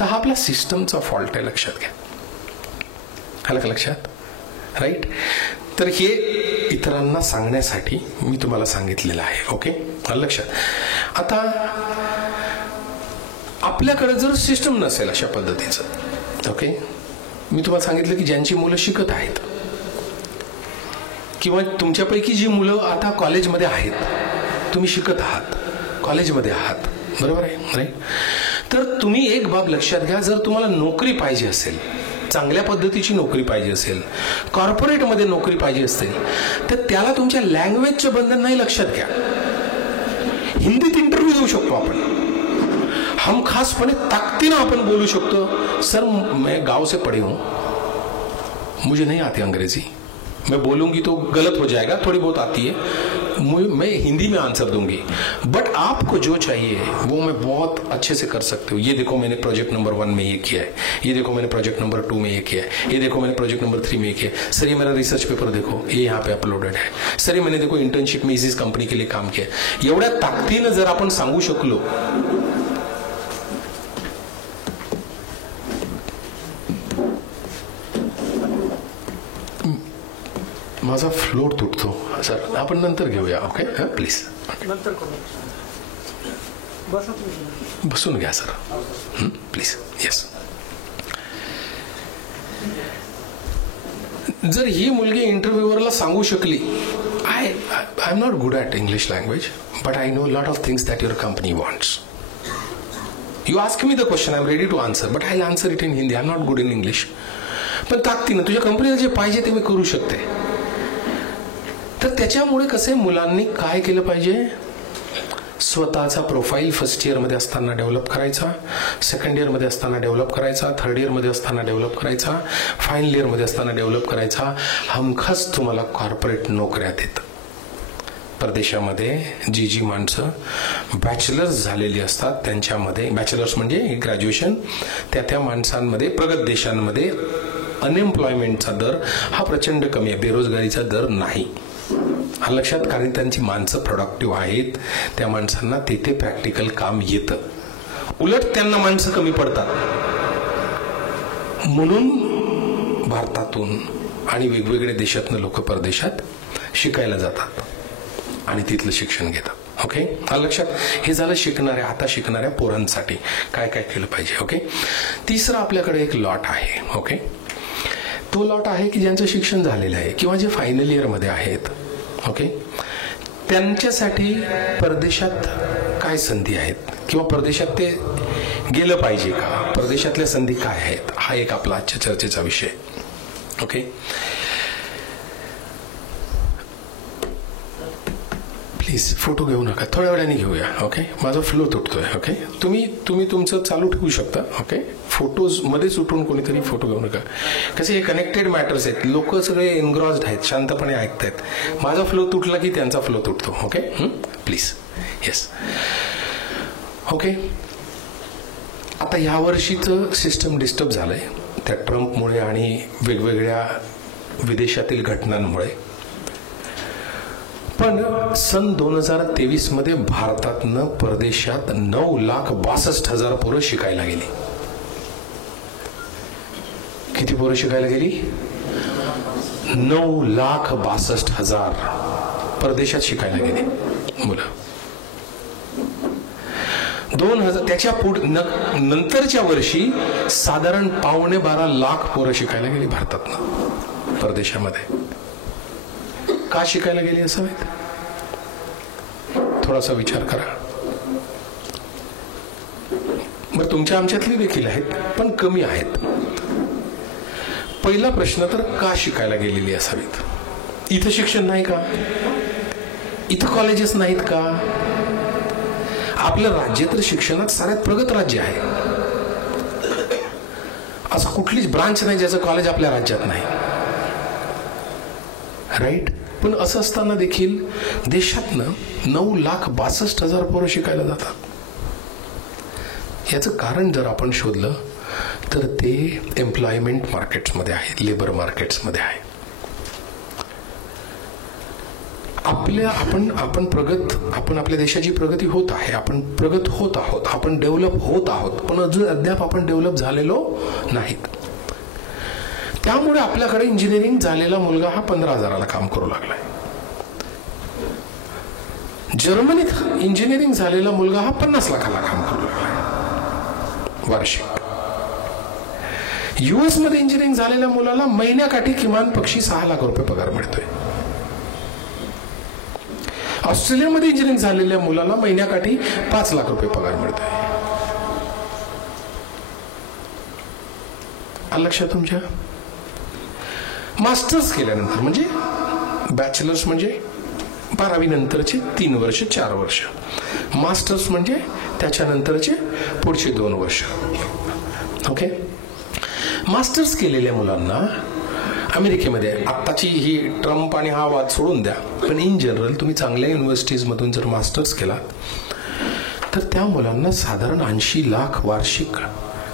तर हा आपला सिस्टमचा फॉल्ट आहे, लक्षात घ्या. आलं का लक्षात? राईट. तर हे इतरांना सांगण्यासाठी मी तुम्हाला सांगितलेलं आहे. ओके, आलं लक्षात? आता आपल्याकडे जर सिस्टम नसेल अशा पद्धतीचं, ओके, मी तुम्हाला सांगितलं की ज्यांची मुलं शिकत आहेत किंवा तुमच्यापैकी जी मुलं आता कॉलेजमध्ये आहेत, तुम्ही शिकत आहात, कॉलेजमध्ये आहात, बरोबर आहे, राईट? तर तुम्ही एक बाब लक्षात घ्या, जर तुम्हाला नोकरी पाहिजे असेल, चांगल्या पद्धतीची नोकरी पाहिजे असेल, कॉर्पोरेटमध्ये नोकरी पाहिजे असेल, तर त्याला तुमच्या लँग्वेजचं बंधन नाही. लक्षात घ्या, हिंदीत इंटरव्ह्यू देऊ शकतो आपण, हम खासपणे ताकतीनं आपण बोलू शकतो, सर मैं गांव से पढ़ी हूं, मुझे नहीं आती अंग्रेजी, मैं बोलूंगी तो गलत हो जाएगा, थोड़ी बहुत आती है, मैं हिंदी में आंसर दूंगी, बट आपको जो चाहिए वो मैं बहुत अच्छे से कर सकती हूँ. ये देखो मैंने प्रोजेक्ट नंबर 1 में ये किया है, ये देखो मैंने प्रोजेक्ट नंबर 2 में ये किया है, ये देखो मैंने प्रोजेक्ट नंबर 3 में ये किया है, सर ये मेरा रिसर्च पेपर देखो, ये यहाँ पे अपलोडेड है, सर ये मैंने देखो इंटर्नशिप में इस कंपनी के लिए काम किया है. एवढ्या ताकदीनं जर आपण सांगू शकलो, माझा फ्लोर तुटतो सर, आपण नंतर घेऊया. ओके, प्लीज नंतर करू. बसून घ्या सर, प्लीज. येस. जर ही मुलगी इंटरव्ह्यूवरला सांगू शकली, I am not good at English language, but I know lot of things that your company wants. You ask me the question, I am ready to answer, but I will answer it in Hindi. I am not good in English. पण ताकदीनं तुझ्या कंपनीला जे पाहिजे ते मी करू शकते. तर त्याच्यामुळे कसे मुलांनी काय केलं पाहिजे, स्वतःचा प्रोफाईल फर्स्ट इयरमध्ये असताना डेव्हलप करायचा, सेकंड इयरमध्ये असताना डेव्हलप करायचा, थर्ड इयरमध्ये असताना डेव्हलप करायचा, फायनल इयरमध्ये असताना डेव्हलप करायचा. हमखास तुम्हाला कॉर्पोरेट नोकऱ्या देत. परदेशामध्ये जी माणसं बॅचलर्स झालेली असतात त्यांच्यामध्ये, बॅचलर्स म्हणजे ग्रॅज्युएशन, त्या माणसांमध्ये प्रगत देशांमध्ये अनएम्प्लॉयमेंटचा दर हा प्रचंड कमी आहे, बेरोजगारीचा दर नाही. हा लक्षात, कारण त्यांची माणसं प्रोडक्टिव्ह आहेत, त्या माणसांना तिथे प्रॅक्टिकल काम येतं. उलट त्यांना माणसं कमी पडतात, म्हणून भारतातून आणि वेगवेगळ्या देशातनं लोक परदेशात शिकायला जातात आणि तिथलं शिक्षण घेतात. ओके, हा लक्षात. हे झालं शिकणाऱ्या, आता शिकणाऱ्या पोरांसाठी काय काय केलं पाहिजे. ओके, तिसरं आपल्याकडे एक लॉट आहे. ओके, तो लॉट आहे की ज्यांचं शिक्षण झालेलं आहे किंवा जे फायनल इयरमध्ये आहेत. ओके, त्यांच्यासाठी परदेशात काय संधी आहेत किंवा परदेशात ते गेलं पाहिजे का, परदेशातल्या संधी काय आहेत, हा एक आपला आजच्या चर्चेचा विषय. ओके, प्लीज फोटो घेऊ नका, थोड्या वेळाने घेऊया. ओके, माझा फ्लो तुटतोय. ओके, तुम्ही तुमचं चालू ठेवू शकता. ओके, फोटोज मध्येच उठून कोणीतरी फोटो घेऊ नका. कसे हे कनेक्टेड मॅटर्स आहेत, लोक सगळे एनग्रॉस्ड आहेत, शांतपणे ऐकतायत. माझा फ्लो तुटला की त्यांचा फ्लो तुटतो. Okay, please. येस. ओके, आता ह्या वर्षीचं सिस्टम डिस्टर्ब झालंय त्या ट्रम्पमुळे आणि वेगवेगळ्या विदेशातील घटनांमुळे. पण सन 2023 मध्ये भारतातनं परदेशात 9,62,000 पोरं शिकायला गेली. किती पोरं शिकायला गेली? 9,62,000 परदेशात शिकायला गेली मुलं. 2000 त्याच्या नंतरच्या वर्षी साधारण 12.25 लाख पोरं शिकायला गेली भारतातनं परदेशामध्ये. का शिकायला गेली असावेत? थोडासा विचार करा. मग तुमच्या आमच्यातली देखील आहेत, पण कमी आहेत. पहिला प्रश्न तर का शिकायला गेलेली असावीत? इथं शिक्षण नाही का? इथं कॉलेजेस नाहीत का? आपलं राज्य तर शिक्षणात सगळ्यात प्रगत राज्य आहे. असं कुठलीच ब्रांच नाही ज्याचं कॉलेज आपल्या राज्यात नाही. राईट. पण असं असताना देखील देशातनं 9,62,000 पोरं शिकायला जातात. याचं कारण जर आपण शोधलं तर ते एम्प्लॉयमेंट मार्केट्समध्ये आहे, लेबर मार्केट्समध्ये आहे. आपण आपल्या देशाची प्रगती होत आहे, आपण प्रगत होत आहोत, आपण डेव्हलप होत आहोत, पण अजून अद्याप आपण डेव्हलप झालेलो नाहीत. त्यामुळे आपल्याकडे इंजिनिअरिंग झालेला मुलगा हा 15,000ला काम करू लागलाय. जर्मनीत इंजिनिअरिंग झालेला मुलगा हा 50 लाखाला काम करू लागलाय वार्षिक. US मध्ये इंजिनिअरिंग झालेल्या मुलाला महिन्याकाठी किमान पक्षी 6 लाख रुपये पगार मिळतोय. ऑस्ट्रेलियामध्ये इंजिनिअरिंग झालेल्या मुलाला महिन्याकाठी 5 लाख रुपये पगार मिळतोय. आलं लक्षात तुमच्या? मास्टर्स केल्यानंतर म्हणजे बॅचलर्स म्हणजे 12वी नंतरचे 3 वर्ष 4 वर्ष, मास्टर्स म्हणजे त्याच्यानंतरचे पुढचे 2 वर्ष. ओके. मास्टर्स केलेल्या मुलांना अमेरिकेमध्ये आत्ताची ही ट्रम्प आणि हा वाद सोडून द्या, पण इन जनरल तुम्ही चांगल्या युनिव्हर्सिटीजमधून जर मास्टर्स केलात तर त्या मुलांना साधारण 80 लाख वार्षिक,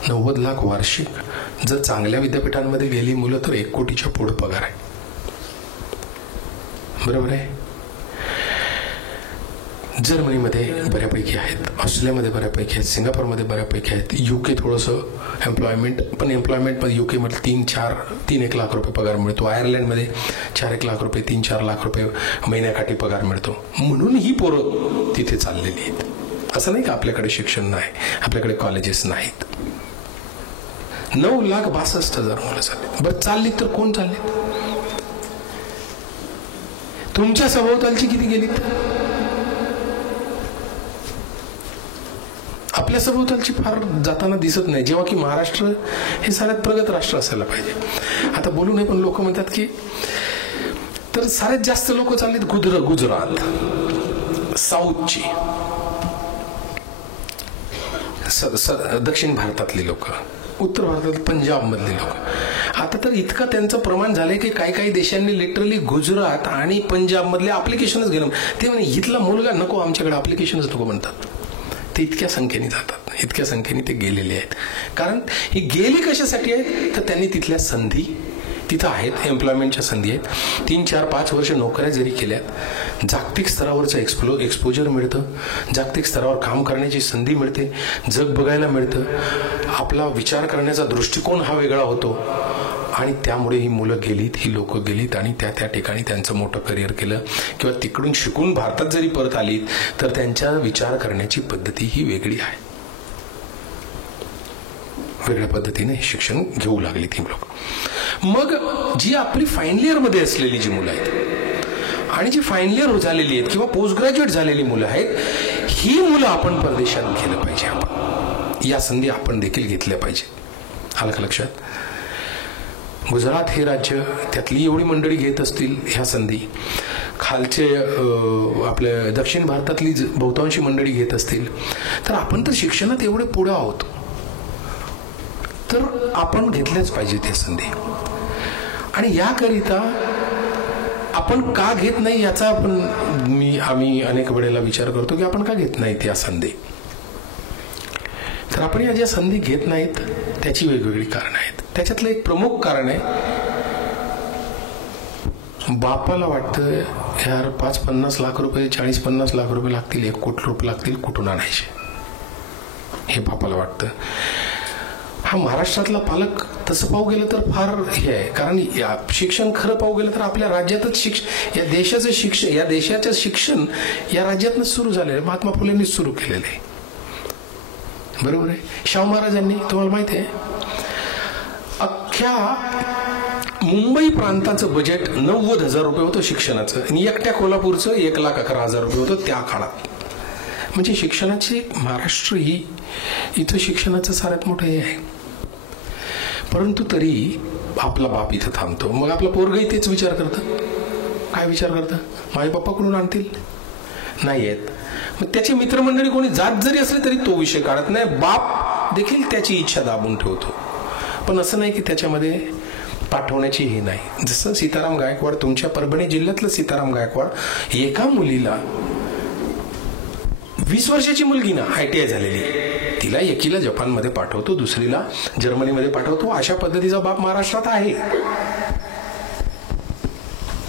90 लाख वार्षिक. जर चांगल्या विद्यापीठांमध्ये गेली मुलं तर 1 कोटीच्या पुढे पगार आहे. बरोबर आहे. जर्मनीमध्ये बऱ्यापैकी आहेत, ऑस्ट्रेलियामध्ये बऱ्यापैकी आहेत, सिंगापूरमध्ये बऱ्यापैकी आहेत, UK थोडंसं एम्प्लॉयमेंट, पण एम्प्लॉयमेंटमध्ये UK मध्ये 3-1 लाख रुपये पगार मिळतो. आयर्लंडमध्ये 4-1 लाख रुपये, 3-4 लाख रुपये महिन्याकाठी पगार मिळतो. म्हणून ही पोरं तिथे चाललेली आहेत. असं नाही का आपल्याकडे शिक्षण नाही, आपल्याकडे कॉलेजेस नाहीत. 9,62,000 मुलं चालली. बरं चालली तर कोण चाललीत? तुमच्या सभोवतालची किती गेलीत? आपल्या सभोवतालची फार जाताना दिसत नाही, जेव्हा की महाराष्ट्र हे सगळ्यात प्रगत राष्ट्र असायला पाहिजे. आता बोलू नये, पण लोक म्हणतात की तर सगळ्यात जास्त लोक चाललीत गुजरात, साऊथची, दक्षिण भारतातली लोक, उत्तर भारतात पंजाब मधले लोक. आता तर इतकं त्यांचं प्रमाण झालंय की काही देशांनी लिटरली गुजरात आणि पंजाब मधले अप्लिकेशनच घेणं, ते म्हणजे इथला मुलगा नको आमच्याकडे, अप्लिकेशनच नको म्हणतात. ते इतक्या संख्येने जातात, इतक्या संख्येने ते गेलेले आहेत. कारण ही गेली कशासाठी आहेत तर त्यांनी तिथल्या संधी तिथं आहेत, एम्प्लॉयमेंटच्या संधी आहेत. 3-4-5 वर्ष नोकऱ्या जरी केल्यात, जागतिक स्तरावरचं एक्सपोजर मिळतं, जागतिक स्तरावर काम करण्याची संधी मिळते, जग बघायला मिळतं, आपला विचार करण्याचा दृष्टिकोन हा वेगळा होतो. आणि त्यामुळे ही मुलं गेलीत, ही लोक गेलीत आणि त्या ठिकाणी त्यांचं मोठं करिअर केलं, किंवा तिकडून शिकून भारतात जरी परत आलीत तर त्यांच्या विचार करण्याची पद्धती ही वेगळी आहे. वेगळ्या पद्धतीने शिक्षण घेऊ लागली ती लोक. मग जी आपली फायनल इयर मध्ये असलेली जी मुलं आहेत आणि जी फायनल इयर झालेली आहेत किंवा पोस्ट ग्रॅज्युएट झालेली मुलं आहेत, ही मुलं आपण परदेशात गेलं पाहिजे. आपण या संधी आपण देखील घेतल्या पाहिजे. आलं का लक्षात? गुजरात हे राज्य, त्यातली एवढी मंडळी घेत असतील ह्या संधी, खालचे आपल्या दक्षिण भारतातली बहुतांशी मंडळी घेत असतील, तर आपण तर शिक्षणात एवढे पुढे आहोत, तर आपण घेतल्याच पाहिजे त्या संधी. आणि याकरिता आपण का घेत नाही याचा आम्ही अनेक वेळेला विचार करतो की आपण का घेत नाहीत या संधी. तर आपण या ज्या संधी घेत नाहीत त्याची वेगवेगळी कारणं आहेत. त्याच्यातलं एक प्रमुख कारण आहे, बापाला वाटतं यार 5-50 लाख रुपये, 40-50 लाख रुपये लागतील, 1 कोटी रुपये लागतील, कुठून आणायचे हे बापाला वाटतं. हा महाराष्ट्रातला पालक तसं पाहू गेलं तर फार हे आहे, कारण शिक्षण खरं पाहू गेलं तर आपल्या राज्यातच या देशाचं शिक्षण या राज्यातच सुरू झालेलं आहे. महात्मा फुलेंनीच सुरू केलेलं आहे. बरोबर आहे. शाहू महाराजांनी, तुम्हाला माहिती आहे, अख्ख्या मुंबई प्रांताचं बजेट 90,000 रुपये होतं शिक्षणाचं, आणि एकट्या कोल्हापूरचं 1,11,000 रुपये होतं त्या काळात. म्हणजे शिक्षणाची महाराष्ट्र ही इथं शिक्षणाचं साऱ्यात मोठं हे आहे. परंतु तरी आपला बाप इथं थांबतो, मग आपला पोरगही तेच विचार करतं. काय विचार करतं? माझे पप्पा कुठून आणतील? नाही आहेत. मग त्याची मित्रमंडळी कोणी जात जरी असले तरी तो विषय काढत नाही. बाप देखील त्याची इच्छा दाबून ठेवतो. पण असं नाही की त्याच्यामध्ये पाठवण्याची ही नाही. जसं सीताराम गायकवाड, तुमच्या परभणी जिल्ह्यातलं सीताराम गायकवाड, एका मुलीला 20 वर्षाची मुलगी ना, ITI झालेली, तिला एकीला जपानमध्ये पाठवतो, दुसरीला जर्मनीमध्ये पाठवतो, अशा पद्धतीचा बाब महाराष्ट्रात आहे,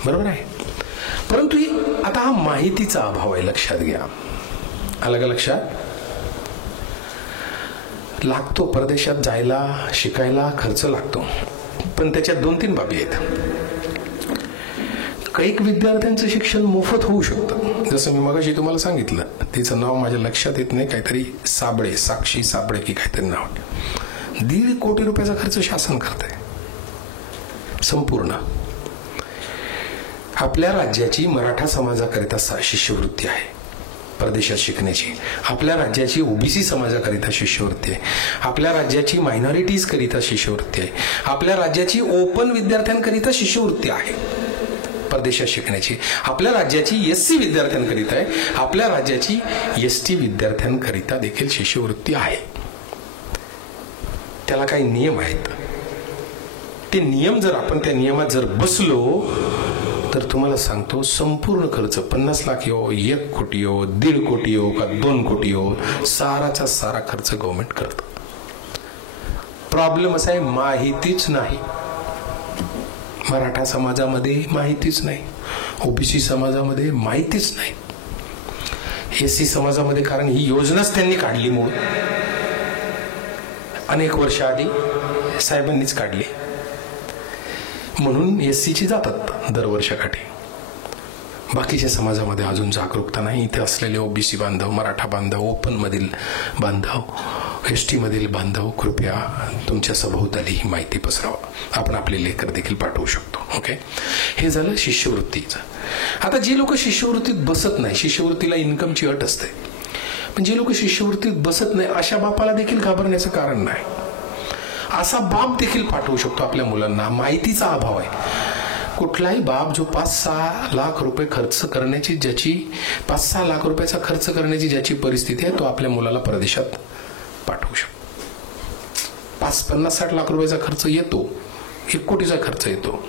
बरोबर आहे. परंतु आता हा माहितीचा अभाव आहे, लक्षात घ्या. आलं का लक्षात? लागतो परदेशात जायला, शिकायला खर्च लागतो, पण त्याच्यात 2-3 बाबी आहेत. काही विद्यार्थ्यांचं शिक्षण मोफत होऊ शकतं. जसं मी मगाशी तुम्हाला सांगितलं, तिचं नाव माझ्या लक्षात येत नाही, काहीतरी साबळे, साक्षी साबळे की काहीतरी नाव. 1.5 कोटी रुपयाचा खर्च शासन करतंय संपूर्ण. आपल्या राज्याची मराठा समाजाकरिता शिष्यवृत्ती आहे परदेशात शिकण्याची, आपल्या राज्याची ओबीसी समाजाकरिता शिष्यवृत्ती आहे, आपल्या राज्याची मायनॉरिटीज करिता शिष्यवृत्ती आहे, आपल्या राज्याची ओपन विद्यार्थ्यांकरिता शिष्यवृत्ती आहे परदेशात शिकण्याची, आपल्या राज्याची एससी विद्यार्थ्यांकरिता आहे, आपल्या राज्याची एसटी विद्यार्थ्यांकरिता देखील शिष्यवृत्ती आहे. त्याला काही नियम आहेत. ते नियम जर आपण त्या नियमात जर बसलो तर तुम्हाला सांगतो, संपूर्ण खर्च 50 लाख हो, 1 कोटी हो, 1.5 कोटी हो का 2 कोटी हो, साराचा सारा खर्च गव्हर्नमेंट करतं. प्रॉब्लेम असा आहे, माहितीच नाही. मराठा समाजामध्ये माहितीच नाही, ओबीसी समाजामध्ये माहितीच नाही, एससी समाजामध्ये, कारण ही योजनाच त्यांनी काढली मूळ अनेक वर्ष आधी साहेबांनीच काढली, म्हणून एससीची जातात दरवर्षाकाठी. बाकीच्या समाजामध्ये अजून जागरूकता नाही. इथे असलेले ओबीसी बांधव, मराठा बांधव, ओपन मधील बांधव, एसटी मधील बांधव, कृपया तुमच्या सभोवताली ही माहिती पसरवा. आपण आपले लेकर देखील पाठवू शकतो. ओके, हे झालं शिष्यवृत्तीचं. आता जे लोक शिष्यवृत्तीत बसत नाही, शिष्यवृत्तीला इन्कमची अट असते, पण जे लोक शिष्यवृत्तीत बसत नाही अशा बापाला देखील घाबरण्याचं कारण नाही. असा बाप देखील पाठवू शकतो आपल्या मुलांना. माहितीचा अभाव आहे. कुठलाही बाप जो 5-6 लाख रुपये खर्च करण्याची, ज्याची 5-6 लाख रुपयाचा खर्च करण्याची ज्याची परिस्थिती आहे, तो आपल्या मुलाला परदेशात पाठवू शकतो. 50-60 लाख रुपयाचा खर्च येतो, 1 कोटीचा खर्च येतो,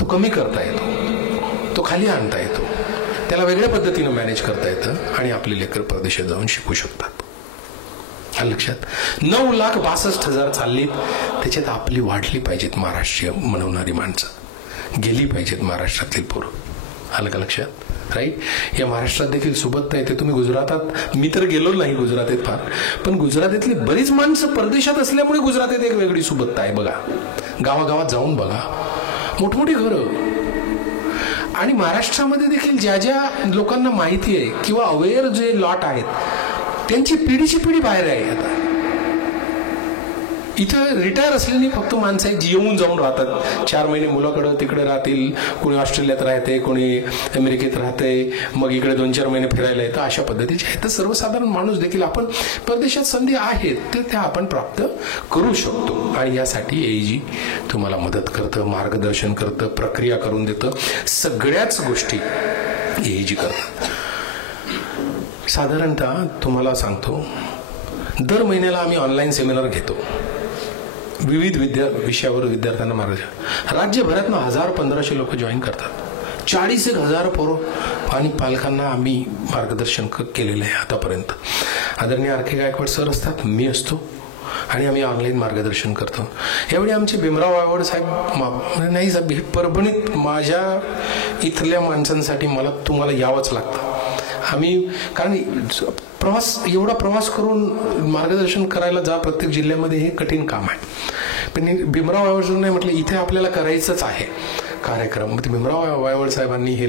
तो कमी करता येतो, तो खाली आणता येतो, त्याला वेगळ्या पद्धतीने मॅनेज करता येतं आणि आपले लेकर परदेशात जाऊन शिकू शकतात. लक्षात, 9,62,000 चाललीत, त्याच्यात आपली वाढली पाहिजेत महाराष्ट्रीय म्हणवणारी माणसं, गेली पाहिजेत महाराष्ट्रातली पोरं. आलं का लक्षात? राईट. या महाराष्ट्रात देखील सुबत्ता येते. तुम्ही गुजरातात, मी तर गेलो नाही गुजरातेत फार, पण गुजरातेतली बरीच माणसं परदेशात असल्यामुळे गुजरातेत एक वेगळी सुबत्ता आहे. बघा, गावागावात जाऊन बघा, मोठमोठी घरं. आणि महाराष्ट्रामध्ये देखील ज्या ज्या लोकांना माहिती आहे किंवा अवेअर जे लॉट आहेत, त्यांची पिढीची पिढी बाहेर आहे. आता इथं रिटायर असलेली फक्त माणसं आहेत, जी येऊन जाऊन राहतात. 4 महिने मुलाकडं तिकडे राहतील, कोणी ऑस्ट्रेलियात राहते, कोणी अमेरिकेत राहते, मग इकडे 2-4 महिने फिरायला येतं. अशा पद्धतीचे आहेत. तर सर्वसाधारण माणूस देखील आपण परदेशात संधी आहेत तर त्या आपण प्राप्त करू शकतो. आणि यासाठी एजी तुम्हाला मदत करतं, मार्गदर्शन करतं, प्रक्रिया करून देतं, सगळ्याच गोष्टी एजी करतं. साधारणतः तुम्हाला सांगतो, दर महिन्याला आम्ही ऑनलाईन सेमिनार घेतो, विविध विषयावर विद्यार्थ्यांना मार्गदर्शन. राज्यभरातनं 1000-1500 लोक जॉईन करतात. 40,000 पोरं आणि पालकांना आम्ही मार्गदर्शन केलेलं आहे आतापर्यंत. आदरणीय आर के गायकवाड सर असतात, मी असतो, आणि आम्ही ऑनलाईन मार्गदर्शन करतो. यावेळी आमचे भीमराव वायवड साहेब, नाही साहेब, हे परभणीत माझ्या इथल्या माणसांसाठी तुम्हाला यावंच लागतं. आम्ही, कारण एवढा प्रवास करून मार्गदर्शन करायला जा प्रत्येक जिल्ह्यामध्ये, हे कठीण काम आहे. पण भीमराव वायवड नाही म्हटलं, इथे आपल्याला करायचंच आहे कार्यक्रम. भीमराव वायवड साहेबांनी हे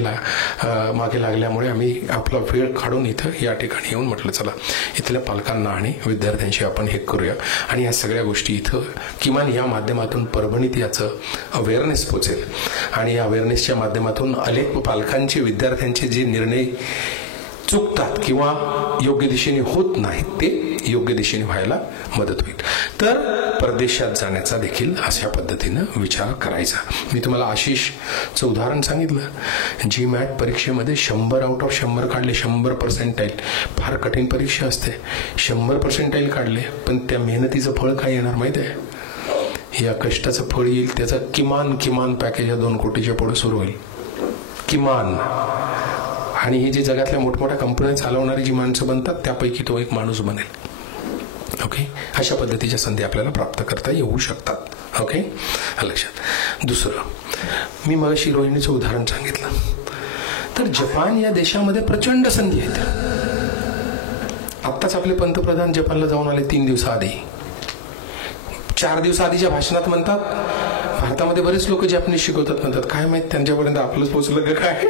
मागे लागल्यामुळे आम्ही आपला वेळ काढून इथं या ठिकाणी येऊन म्हटलं, चला इथल्या पालकांना आणि विद्यार्थ्यांशी आपण हे करूया. आणि या सगळ्या गोष्टी इथं किमान या माध्यमातून परभणीत याचं अवेअरनेस पोचेल. आणि या अवेअरनेसच्या माध्यमातून अनेक पालकांचे, विद्यार्थ्यांचे जे निर्णय चुकतात किंवा योग्य दिशेने होत नाहीत, ते योग्य दिशेने व्हायला मदत होईल. तर परदेशात जाण्याचा देखील अशा पद्धतीनं विचार करायचा. मी तुम्हाला आशिषचं उदाहरण सांगितलं. GMAT परीक्षेमध्ये 100 आउट ऑफ 100 काढले, 100%. फार कठीण परीक्षा असते. 100% काढले, पण त्या मेहनतीचं फळ काय येणार माहिती आहे? या कष्टाचं फळ येईल, त्याचं किमान पॅकेज या 2 कोटीच्या पुढे सुरू होईल, किमान. आणि हे जे जगातल्या मोठमोठ्या कंपन्या चालवणारी जी माणसं बनतात, त्यापैकी तो एक माणूस बनेल. ओके, अशा पद्धतीच्या संधी आपल्याला प्राप्त करता येऊ शकतात. ओके, लक्षात. दुसरं, मी मगाशी रोहिणीचं उदाहरण सांगितलं, तर जपान या देशामध्ये प्रचंड संधी आहेत. आत्ताच आपले पंतप्रधान जपानला जाऊन आले 3 दिवसाआधी. 4 दिवसाआधीच्या भाषणात म्हणतात, भारतामध्ये बरेच लोक जॅपनीज शिकवतात म्हणतात. काय माहित त्यांच्यापर्यंत आपलंच पोहोचलं का काय.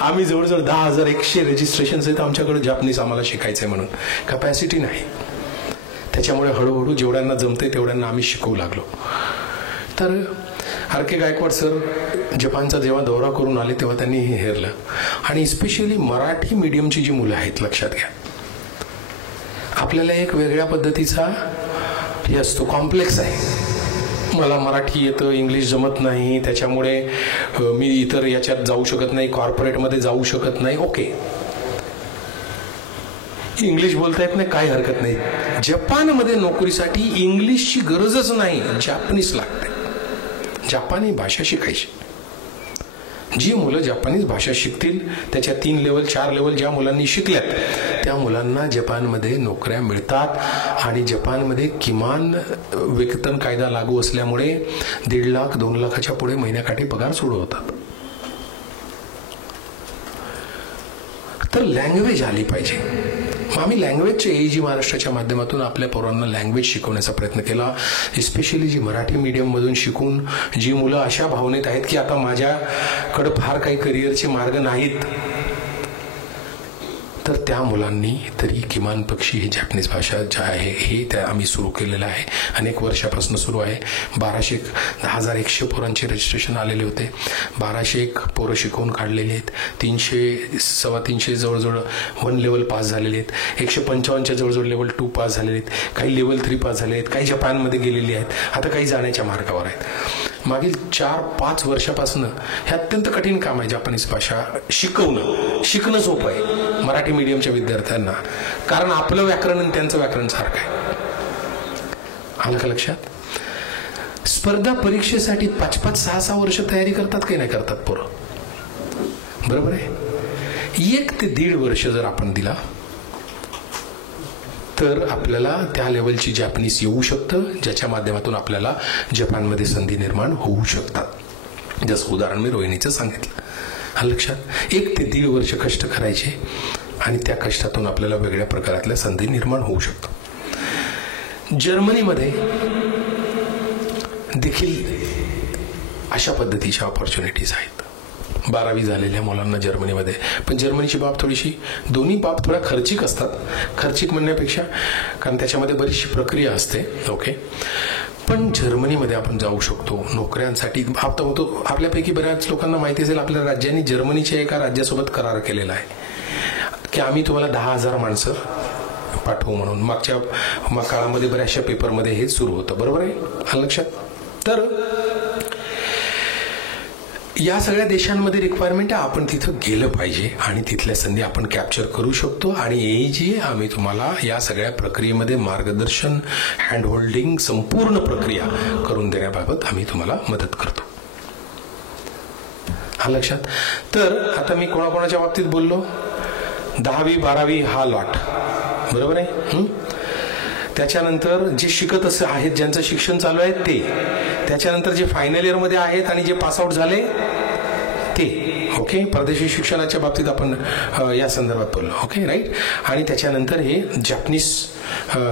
आम्ही जवळजवळ 10,100 रजिस्ट्रेशन्स आहेत आमच्याकडे जॅपनीज आम्हाला शिकायचंय म्हणून. कॅपॅसिटी नाही. त्याच्यामुळे हळूहळू जेवढ्यांना जमते तेवढ्यांना आम्ही शिकवू लागलो. तर आर.के. गायकवाड सर जपानचा जेव्हा दौरा करून आले तेव्हा त्यांनी हे हेरलं. आणि स्पेशली मराठी मीडियमची जी मुलं आहेत, लक्षात घ्या, आपल्याला एक वेगळ्या पद्धतीचा हे असतो, कॉम्प्लेक्स आहे. मला मराठी येतं, इंग्लिश जमत नाही, त्याच्यामुळे मी इतर याच्यात जाऊ शकत नाही, कॉर्पोरेटमध्ये जाऊ शकत नाही. ओके, इंग्लिश बोलता येत नाही, काही हरकत नाही. जपानमध्ये नोकरीसाठी इंग्लिशची गरजच नाही, जॅपनीज लागते. जपानी भाषा शिकायची. जी मुलं जपानीज भाषा शिकतील, त्याच्या 3 लेवल 4 लेवल ज्या मुलांनी शिकल्यात त्या मुलांना जपानमध्ये नोकऱ्या मिळतात. आणि जपानमध्ये किमान वेतन कायदा लागू असल्यामुळे 1.5 लाख 2 लाखाच्या पुढे महिन्याकाठी पगार सुरू होतात. तर लँग्वेज आली पाहिजे. मग आम्ही लँग्वेजच्या AEG महाराष्ट्राच्या माध्यमातून आपल्या पोरांना लँग्वेज शिकवण्याचा प्रयत्न केला. एस्पेशली जी मराठी मीडियममधून शिकून जी मुलं अशा भावनेत आहेत की आता माझ्याकडं फार काही करिअरचे मार्ग नाहीत, तर त्या मुलांनी तरी किमान पक्षी ही जॅपनीज भाषा ज्या आहे हे त्या आम्ही सुरू केलेलं आहे. अनेक वर्षापासून सुरू आहे. 10,100 पोरांचे रजिस्ट्रेशन आलेले होते. 1,201 पोरं शिकवून काढलेली आहेत. 300-325 जवळजवळ 1 लेवल पास झालेले आहेत. 155च्या जवळजवळ लेवल 2 पास झालेले आहेत. काही लेवल 3 पास झाले आहेत. काही जपानमध्ये गेलेली आहेत. आता काही जाण्याच्या मार्गावर आहेत. मागील 4-5 वर्षापासून हे अत्यंत कठीण काम आहे जपानीज भाषा शिकणं सोपं आहे मराठी मीडियमच्या विद्यार्थ्यांना, कारण आपलं व्याकरण आणि त्यांचं व्याकरण सारखं आहे. आलं का लक्षात. स्पर्धा परीक्षेसाठी 5-5, 6-6 वर्ष तयारी करतात की नाही करतात पोरं, बरोबर आहे. 1 ते 1.5 वर्ष जर आपण दिला तर आपल्याला त्या लेवलची जॅपनीज येऊ शकतं, ज्याच्या माध्यमातून आपल्याला जपानमध्ये संधी निर्माण होऊ शकतात. जसं उदाहरण मी रोहिणीचं सांगितलं. हा लक्षात. 1 ते 1.5 वर्ष कष्ट करायचे आणि त्या कष्टातून आपल्याला वेगळ्या प्रकारातल्या संधी निर्माण होऊ शकतात. जर्मनीमध्ये देखील अशा पद्धतीच्या ऑपॉर्च्युनिटीज आहेत. 12वी झालेल्या मुलांना जर्मनीमध्ये. पण जर्मनीची बाब थोडीशी, दोन्ही बाब थोड्या खर्चिक असतात. खर्चिक म्हणण्यापेक्षा, कारण त्याच्यामध्ये बरीचशी प्रक्रिया असते. ओके, पण जर्मनीमध्ये आपण जाऊ शकतो नोकऱ्यांसाठी. आपल्यापैकी बऱ्याच लोकांना माहिती असेल, आपल्या राज्यांनी जर्मनीच्या एका राज्यासोबत करार केलेला आहे की आम्ही तुम्हाला 10,000 माणसं पाठवू म्हणून. मागच्या काळामध्ये बऱ्याचशा पेपरमध्ये हेच सुरू होतं, बरोबर आहे लक्षात. तर या सगळ्या देशांमध्ये रिक्वायरमेंट आहे, आपण तिथं गेलं पाहिजे आणि तिथल्या संधी आपण कॅप्चर करू शकतो. आणि AEG आम्ही तुम्हाला या सगळ्या प्रक्रियेमध्ये मार्गदर्शन, हँड होल्डिंग, संपूर्ण प्रक्रिया करून देण्याबाबत आम्ही तुम्हाला मदत करतो. हा लक्षात. तर आता मी कोणाकोणाच्या बाबतीत बोललो, 10वी 12वी हा लॉट, बरोबर आहे. त्याच्यानंतर जे शिकत असं आहेत, ज्यांचं शिक्षण चालू आहे ते, त्याच्यानंतर जे फायनल इयरमध्ये आहेत आणि जे पासआउट झाले ते. ओके, परदेशी शिक्षणाच्या बाबतीत आपण या संदर्भात बोललो. Okay, right. आणि त्याच्यानंतर हे जॅपनीज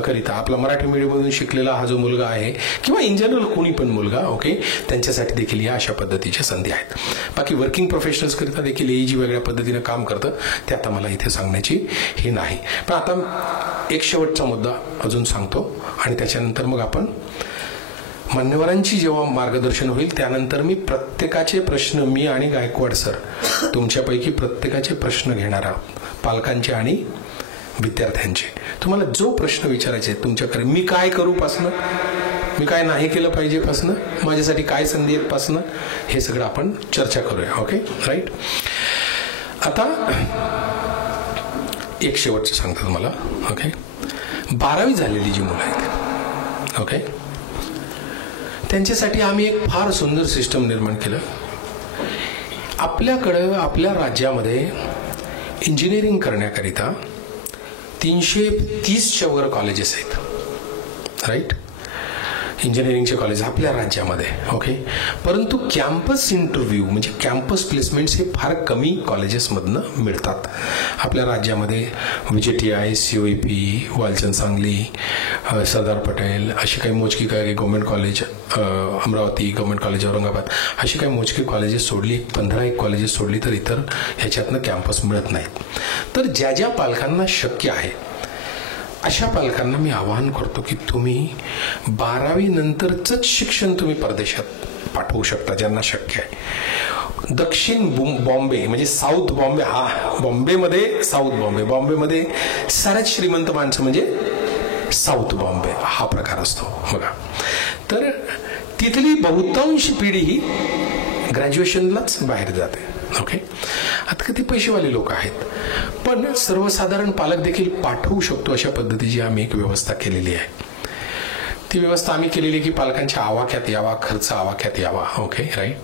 करिता आपला मराठी मीडियममधून शिकलेला हा जो मुलगा आहे किंवा इन जनरल कोणी पण मुलगा, ओके, त्यांच्यासाठी देखील या अशा पद्धतीच्या संधी आहेत. बाकी वर्किंग प्रोफेशनल्स करिता देखील AEG वेगळ्या पद्धतीनं काम करतं, ते आता मला इथे सांगण्याची हे नाही. पण आता एक शेवटचा मुद्दा अजून सांगतो आणि त्याच्यानंतर मग आपण मान्यवरांची जेव्हा मार्गदर्शन होईल त्यानंतर मी प्रत्येकाचे प्रश्न, मी आणि गायकवाड सर तुमच्यापैकी प्रत्येकाचे प्रश्न घेणार आहोत, पालकांचे आणि विद्यार्थ्यांचे. तुम्हाला जो प्रश्न विचारायचे तुमच्याकडे, मी काय करू पासनं, मी काय नाही केलं पाहिजे पासनं, माझ्यासाठी काय संधी आहेत पासनं, हे सगळं आपण चर्चा करूया. Okay, right. आता एक शेवटचं सांगतो तुम्हाला. ओके, 12वी झालेली जी मुलं आहेत, ओके, त्यांच्यासाठी आम्ही एक फार सुंदर सिस्टम निर्माण केलं. आपल्याकडं आपल्या राज्यामध्ये इंजिनिअरिंग करण्याकरिता 330च्या वर कॉलेजेस आहेत. राईट, इंजिनिअरिंगचे कॉलेज आपल्या राज्यामध्ये. ओके, परंतु कॅम्पस इंटरव्ह्यू म्हणजे कॅम्पस प्लेसमेंट्स हे फार कमी कॉलेजेसमधनं मिळतात आपल्या राज्यामध्ये. VJTI, COEP, वालचंद सांगली, सरदार पटेल अशी काही मोजकी काही government college, Amravati government college Aurangabad अशी काही मोजकी कॉलेजेस सोडली, 15 कॉलेजेस सोडली तर इतर ह्याच्यातनं कॅम्पस मिळत नाहीत. तर ज्या ज्या पालकांना शक्य आहे अशा पालकांना मी आवाहन करतो की तुम्ही 12वी नंतरचंच शिक्षण तुम्ही परदेशात पाठवू शकता ज्यांना शक्य आहे. दक्षिण बॉम्बे म्हणजे साऊथ बॉम्बे, हा बॉम्बेमध्ये साऊथ बॉम्बे, बॉम्बेमध्ये सगळ्यात श्रीमंत माणसं म्हणजे साऊथ बॉम्बे हा प्रकार असतो बघा. तर तिथली बहुतांश पिढी ही ग्रॅज्युएशनलाच बाहेर जाते. ओके, आता किती पैसेवाले लोक आहेत, पण सर्वसाधारण पालक देखील पाठवू शकतो अशा पद्धतीची आम्ही एक व्यवस्था केलेली आहे. ती व्यवस्था आम्ही केलेली की पालकांच्या आवाक्यात यावा, खर्च आवाक्यात यावा. Okay, right.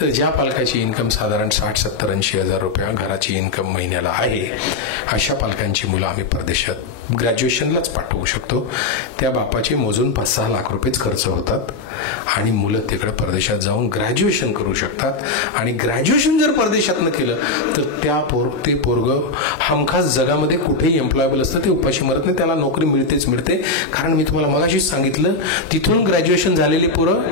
तर ज्या पालकाची इन्कम साधारण 60, 70, 80 हजार रुपये घराची इन्कम महिन्याला आहे अशा पालकांची मुलं आम्ही परदेशात ग्रॅज्युएशनलाच पाठवू शकतो. त्या बापाचे मोजून 5-6 लाख रुपयेच खर्च होतात आणि मुलं तिकडे परदेशात जाऊन ग्रॅज्युएशन करू शकतात. आणि ग्रॅज्युएशन जर परदेशातनं केलं तर ते पोरगं हमखास जगामध्ये कुठेही एम्प्लॉयबल असतं, ते उपाशी मरत नाही, त्याला नोकरी मिळतेच मिळते. कारण मी तुम्हाला मगाशीच सांगितलं, तिथून ग्रॅज्युएशन झालेली पोरं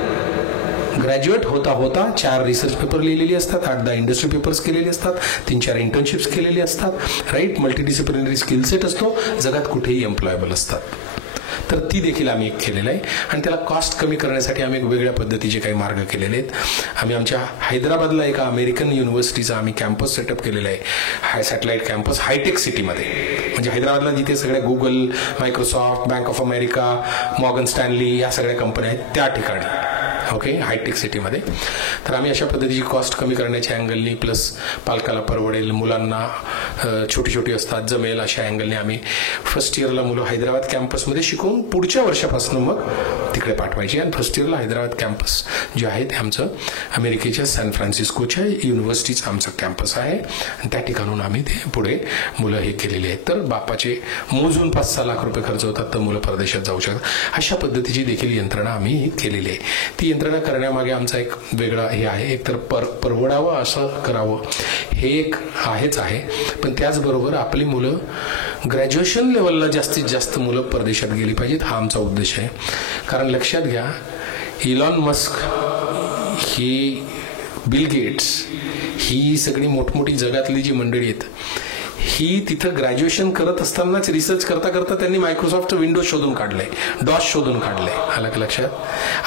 ग्रॅज्युएट होता होता 4 रिसर्च पेपर लिहिलेली असतात, 8-10 इंडस्ट्री पेपर्स केलेले असतात, 3-4 इंटर्नशिप्स केलेली असतात. राईट, मल्टीडिसिप्लिनरी स्किल सेट असतो, जगात कुठेही एम्प्लॉयबल असतात. तर ती देखील आम्ही एक केलेलं आहे. आणि त्याला कॉस्ट कमी करण्यासाठी आम्ही एक वेगळ्या पद्धतीचे काही मार्ग केलेले आहेत. आम्ही आमच्या हैदराबादला एका अमेरिकन युनिव्हर्सिटीचा आम्ही कॅम्पस सेटअप केलेला आहे, सॅटेलाइट कॅम्पस हायटेक सिटीमध्ये. म्हणजे हैदराबादला जिथे सगळ्या Google, Microsoft, bank of America, Morgan Stanley या सगळ्या कंपन्या आहेत त्या ठिकाणी. ओके, हायटेक सिटीमध्ये. तर आम्ही अशा पद्धतीची कॉस्ट कमी करण्याच्या अँगलनी प्लस पालकाला परवडेल, मुलांना छोटी छोटी असतात जमेल अशा अँगलने आम्ही फर्स्ट इयरला मुलं हैदराबाद कॅम्पसमध्ये शिकवून पुढच्या वर्षापासून मग तिकडे पाठवायची. आणि फर्स्ट इयरला हैदराबाद कॅम्पस जे आहे ते आमचं अमेरिकेच्या सॅन फ्रान्सिस्कोच्या युनिव्हर्सिटीचं आमचं कॅम्पस आहे आणि त्या ठिकाणून आम्ही ते पुढे मुलं हे केलेली आहेत. तर बापाचे मोजून 5-6 लाख रुपये खर्च होतात तर मुलं परदेशात जाऊ शकतात. अशा पद्धतीची देखील यंत्रणा आम्ही केलेली आहे. ती यंत्रणा करण्यामागे आमचा एक वेगळा हे आहे, एक तर परवडावं असं करावं हे एक आहेच आहे, पण त्याचबरोबर आपली मुलं ग्रॅज्युएशन लेवलला जास्तीत जास्त मुलं परदेशात गेली पाहिजेत हा आमचा उद्देश आहे. कारण लक्षात घ्या, इलॉन मस्क ही, बिल गेट्स ही सगळी मोठमोठी जगातली जी मंडळी आहेत ही तिथं ग्रॅज्युएशन करत असतानाच रिसर्च करता करता त्यांनी मायक्रोसॉफ्टचं विंडोज शोधून काढलंय, डॉस शोधून काढलंय. आलं का लक्षात?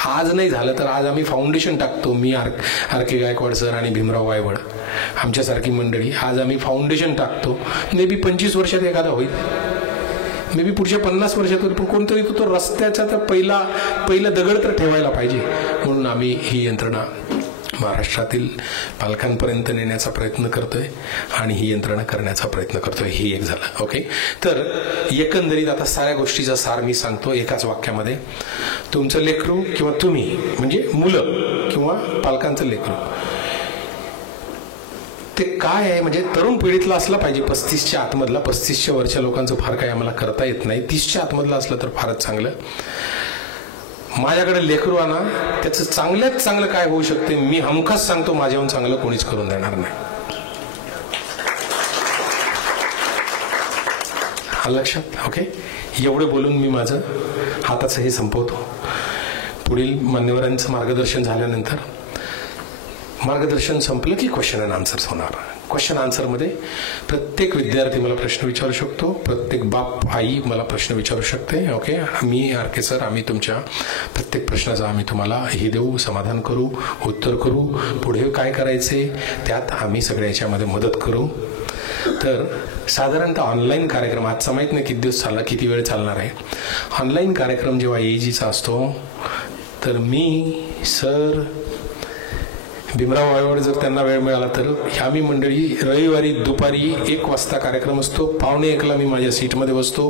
आज नाही झालं तर आज आम्ही फाउंडेशन टाकतो, मी आर के गायकवाड सर आणि भीमराव वायवळ आमच्यासारखी मंडळी, आज आम्ही फाउंडेशन टाकतो. मे बी 25 वर्षात एखादा होईल, मे बी पुढच्या 50 वर्षात होईल, पण कोणतरी तो रस्त्याचा तर पहिला दगड तर ठेवायला पाहिजे. म्हणून आम्ही ही यंत्रणा महाराष्ट्रातील पालकांपर्यंत नेण्याचा प्रयत्न करतोय आणि ही यंत्रणा करण्याचा प्रयत्न करतोय. ही एक झालं. ओके, तर एकंदरीत आता साऱ्या गोष्टीचा सार मी सांगतो एकाच वाक्यामध्ये. तुमचं लेकरू किंवा तुम्ही म्हणजे मुलं किंवा पालकांचं लेकरू ते काय आहे म्हणजे तरुण पिढीतला असला पाहिजे, 35च्या आतमधला. 35च्या वरच्या लोकांचं फार काही आम्हाला करता येत नाही, 30च्या आतमधला असलं तर फारच चांगलं. माझ्याकडे लेकरू आणा, त्याचं चांगल्यात चांगलं काय होऊ शकते मी हमखास सांगतो, माझ्याहून चांगलं कोणीच करून देणार नाही. हा लक्षात. ओके, एवढे बोलून मी माझं हाताचं हे संपवतो. पुढील मान्यवरांचं मार्गदर्शन झाल्यानंतर मार्गदर्शन संपलं की क्वेश्चन अँड आन्सर्स होणार. क्वेश्चन आन्सरमध्ये प्रत्येक विद्यार्थी मला प्रश्न विचारू शकतो, प्रत्येक बाप आई मला प्रश्न विचारू शकते. ओके, मी आर के सर आम्ही तुमच्या प्रत्येक प्रश्नाचं आम्ही तुम्हाला हे देऊ, समाधान करू, उत्तर करू, पुढे काय करायचे त्यात आम्ही सगळ्या याच्यामध्ये मदत करू. तर साधारणतः ऑनलाईन कार्यक्रम आजचा माहीत नाही किती दिवस चालला, किती वेळ चालणार आहे. ऑनलाईन कार्यक्रम जेव्हा AEGचा असतो तर मी सर भीमराव वायवड जर त्यांना वेळ मिळाला तर आम्ही मंडळी रविवारी दुपारी 1 वाजता कार्यक्रम असतो, 1:45 मी माझ्या सीटमध्ये बसतो.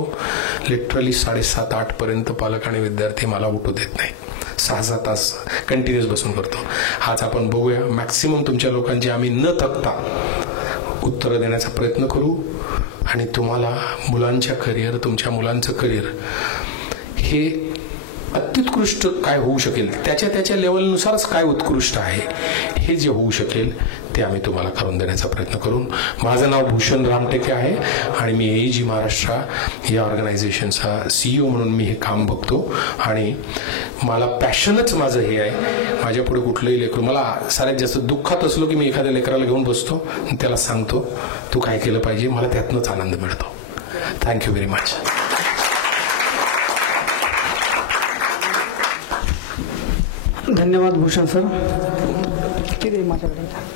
लिटरली 7:30-8 पर्यंत पालक आणि विद्यार्थी मला उठू देत नाही, 6-7 तास कंटिन्युअस बसून करतो. आज आपण बघूया, मॅक्सिमम तुमच्या लोकांची आम्ही न थकता उत्तरं देण्याचा प्रयत्न करू आणि तुम्हाला मुलांच्या करिअर, तुमच्या मुलांचं करिअर हे अत्युत्कृष्ट काय होऊ शकेल, त्याच्या लेवलनुसारच काय उत्कृष्ट आहे हे जे होऊ शकेल ते आम्ही तुम्हाला करून देण्याचा प्रयत्न करून. माझं नाव भूषण रामटेके आहे आणि मी AEG महाराष्ट्र या ऑर्गनायझेशनचा CEO म्हणून मी हे काम बघतो आणि मला पॅशनच माझं हे आहे. माझ्या पुढे कुठलंही लेकरू, मला सगळ्यात जास्त दुःखात असलो की मी एखाद्या लेकराला घेऊन बसतो आणि त्याला सांगतो तू काय केलं पाहिजे, मला त्यातनंच आनंद मिळतो. Thank you very much. धन्यवाद भूषण सर. किती माझ्याकडे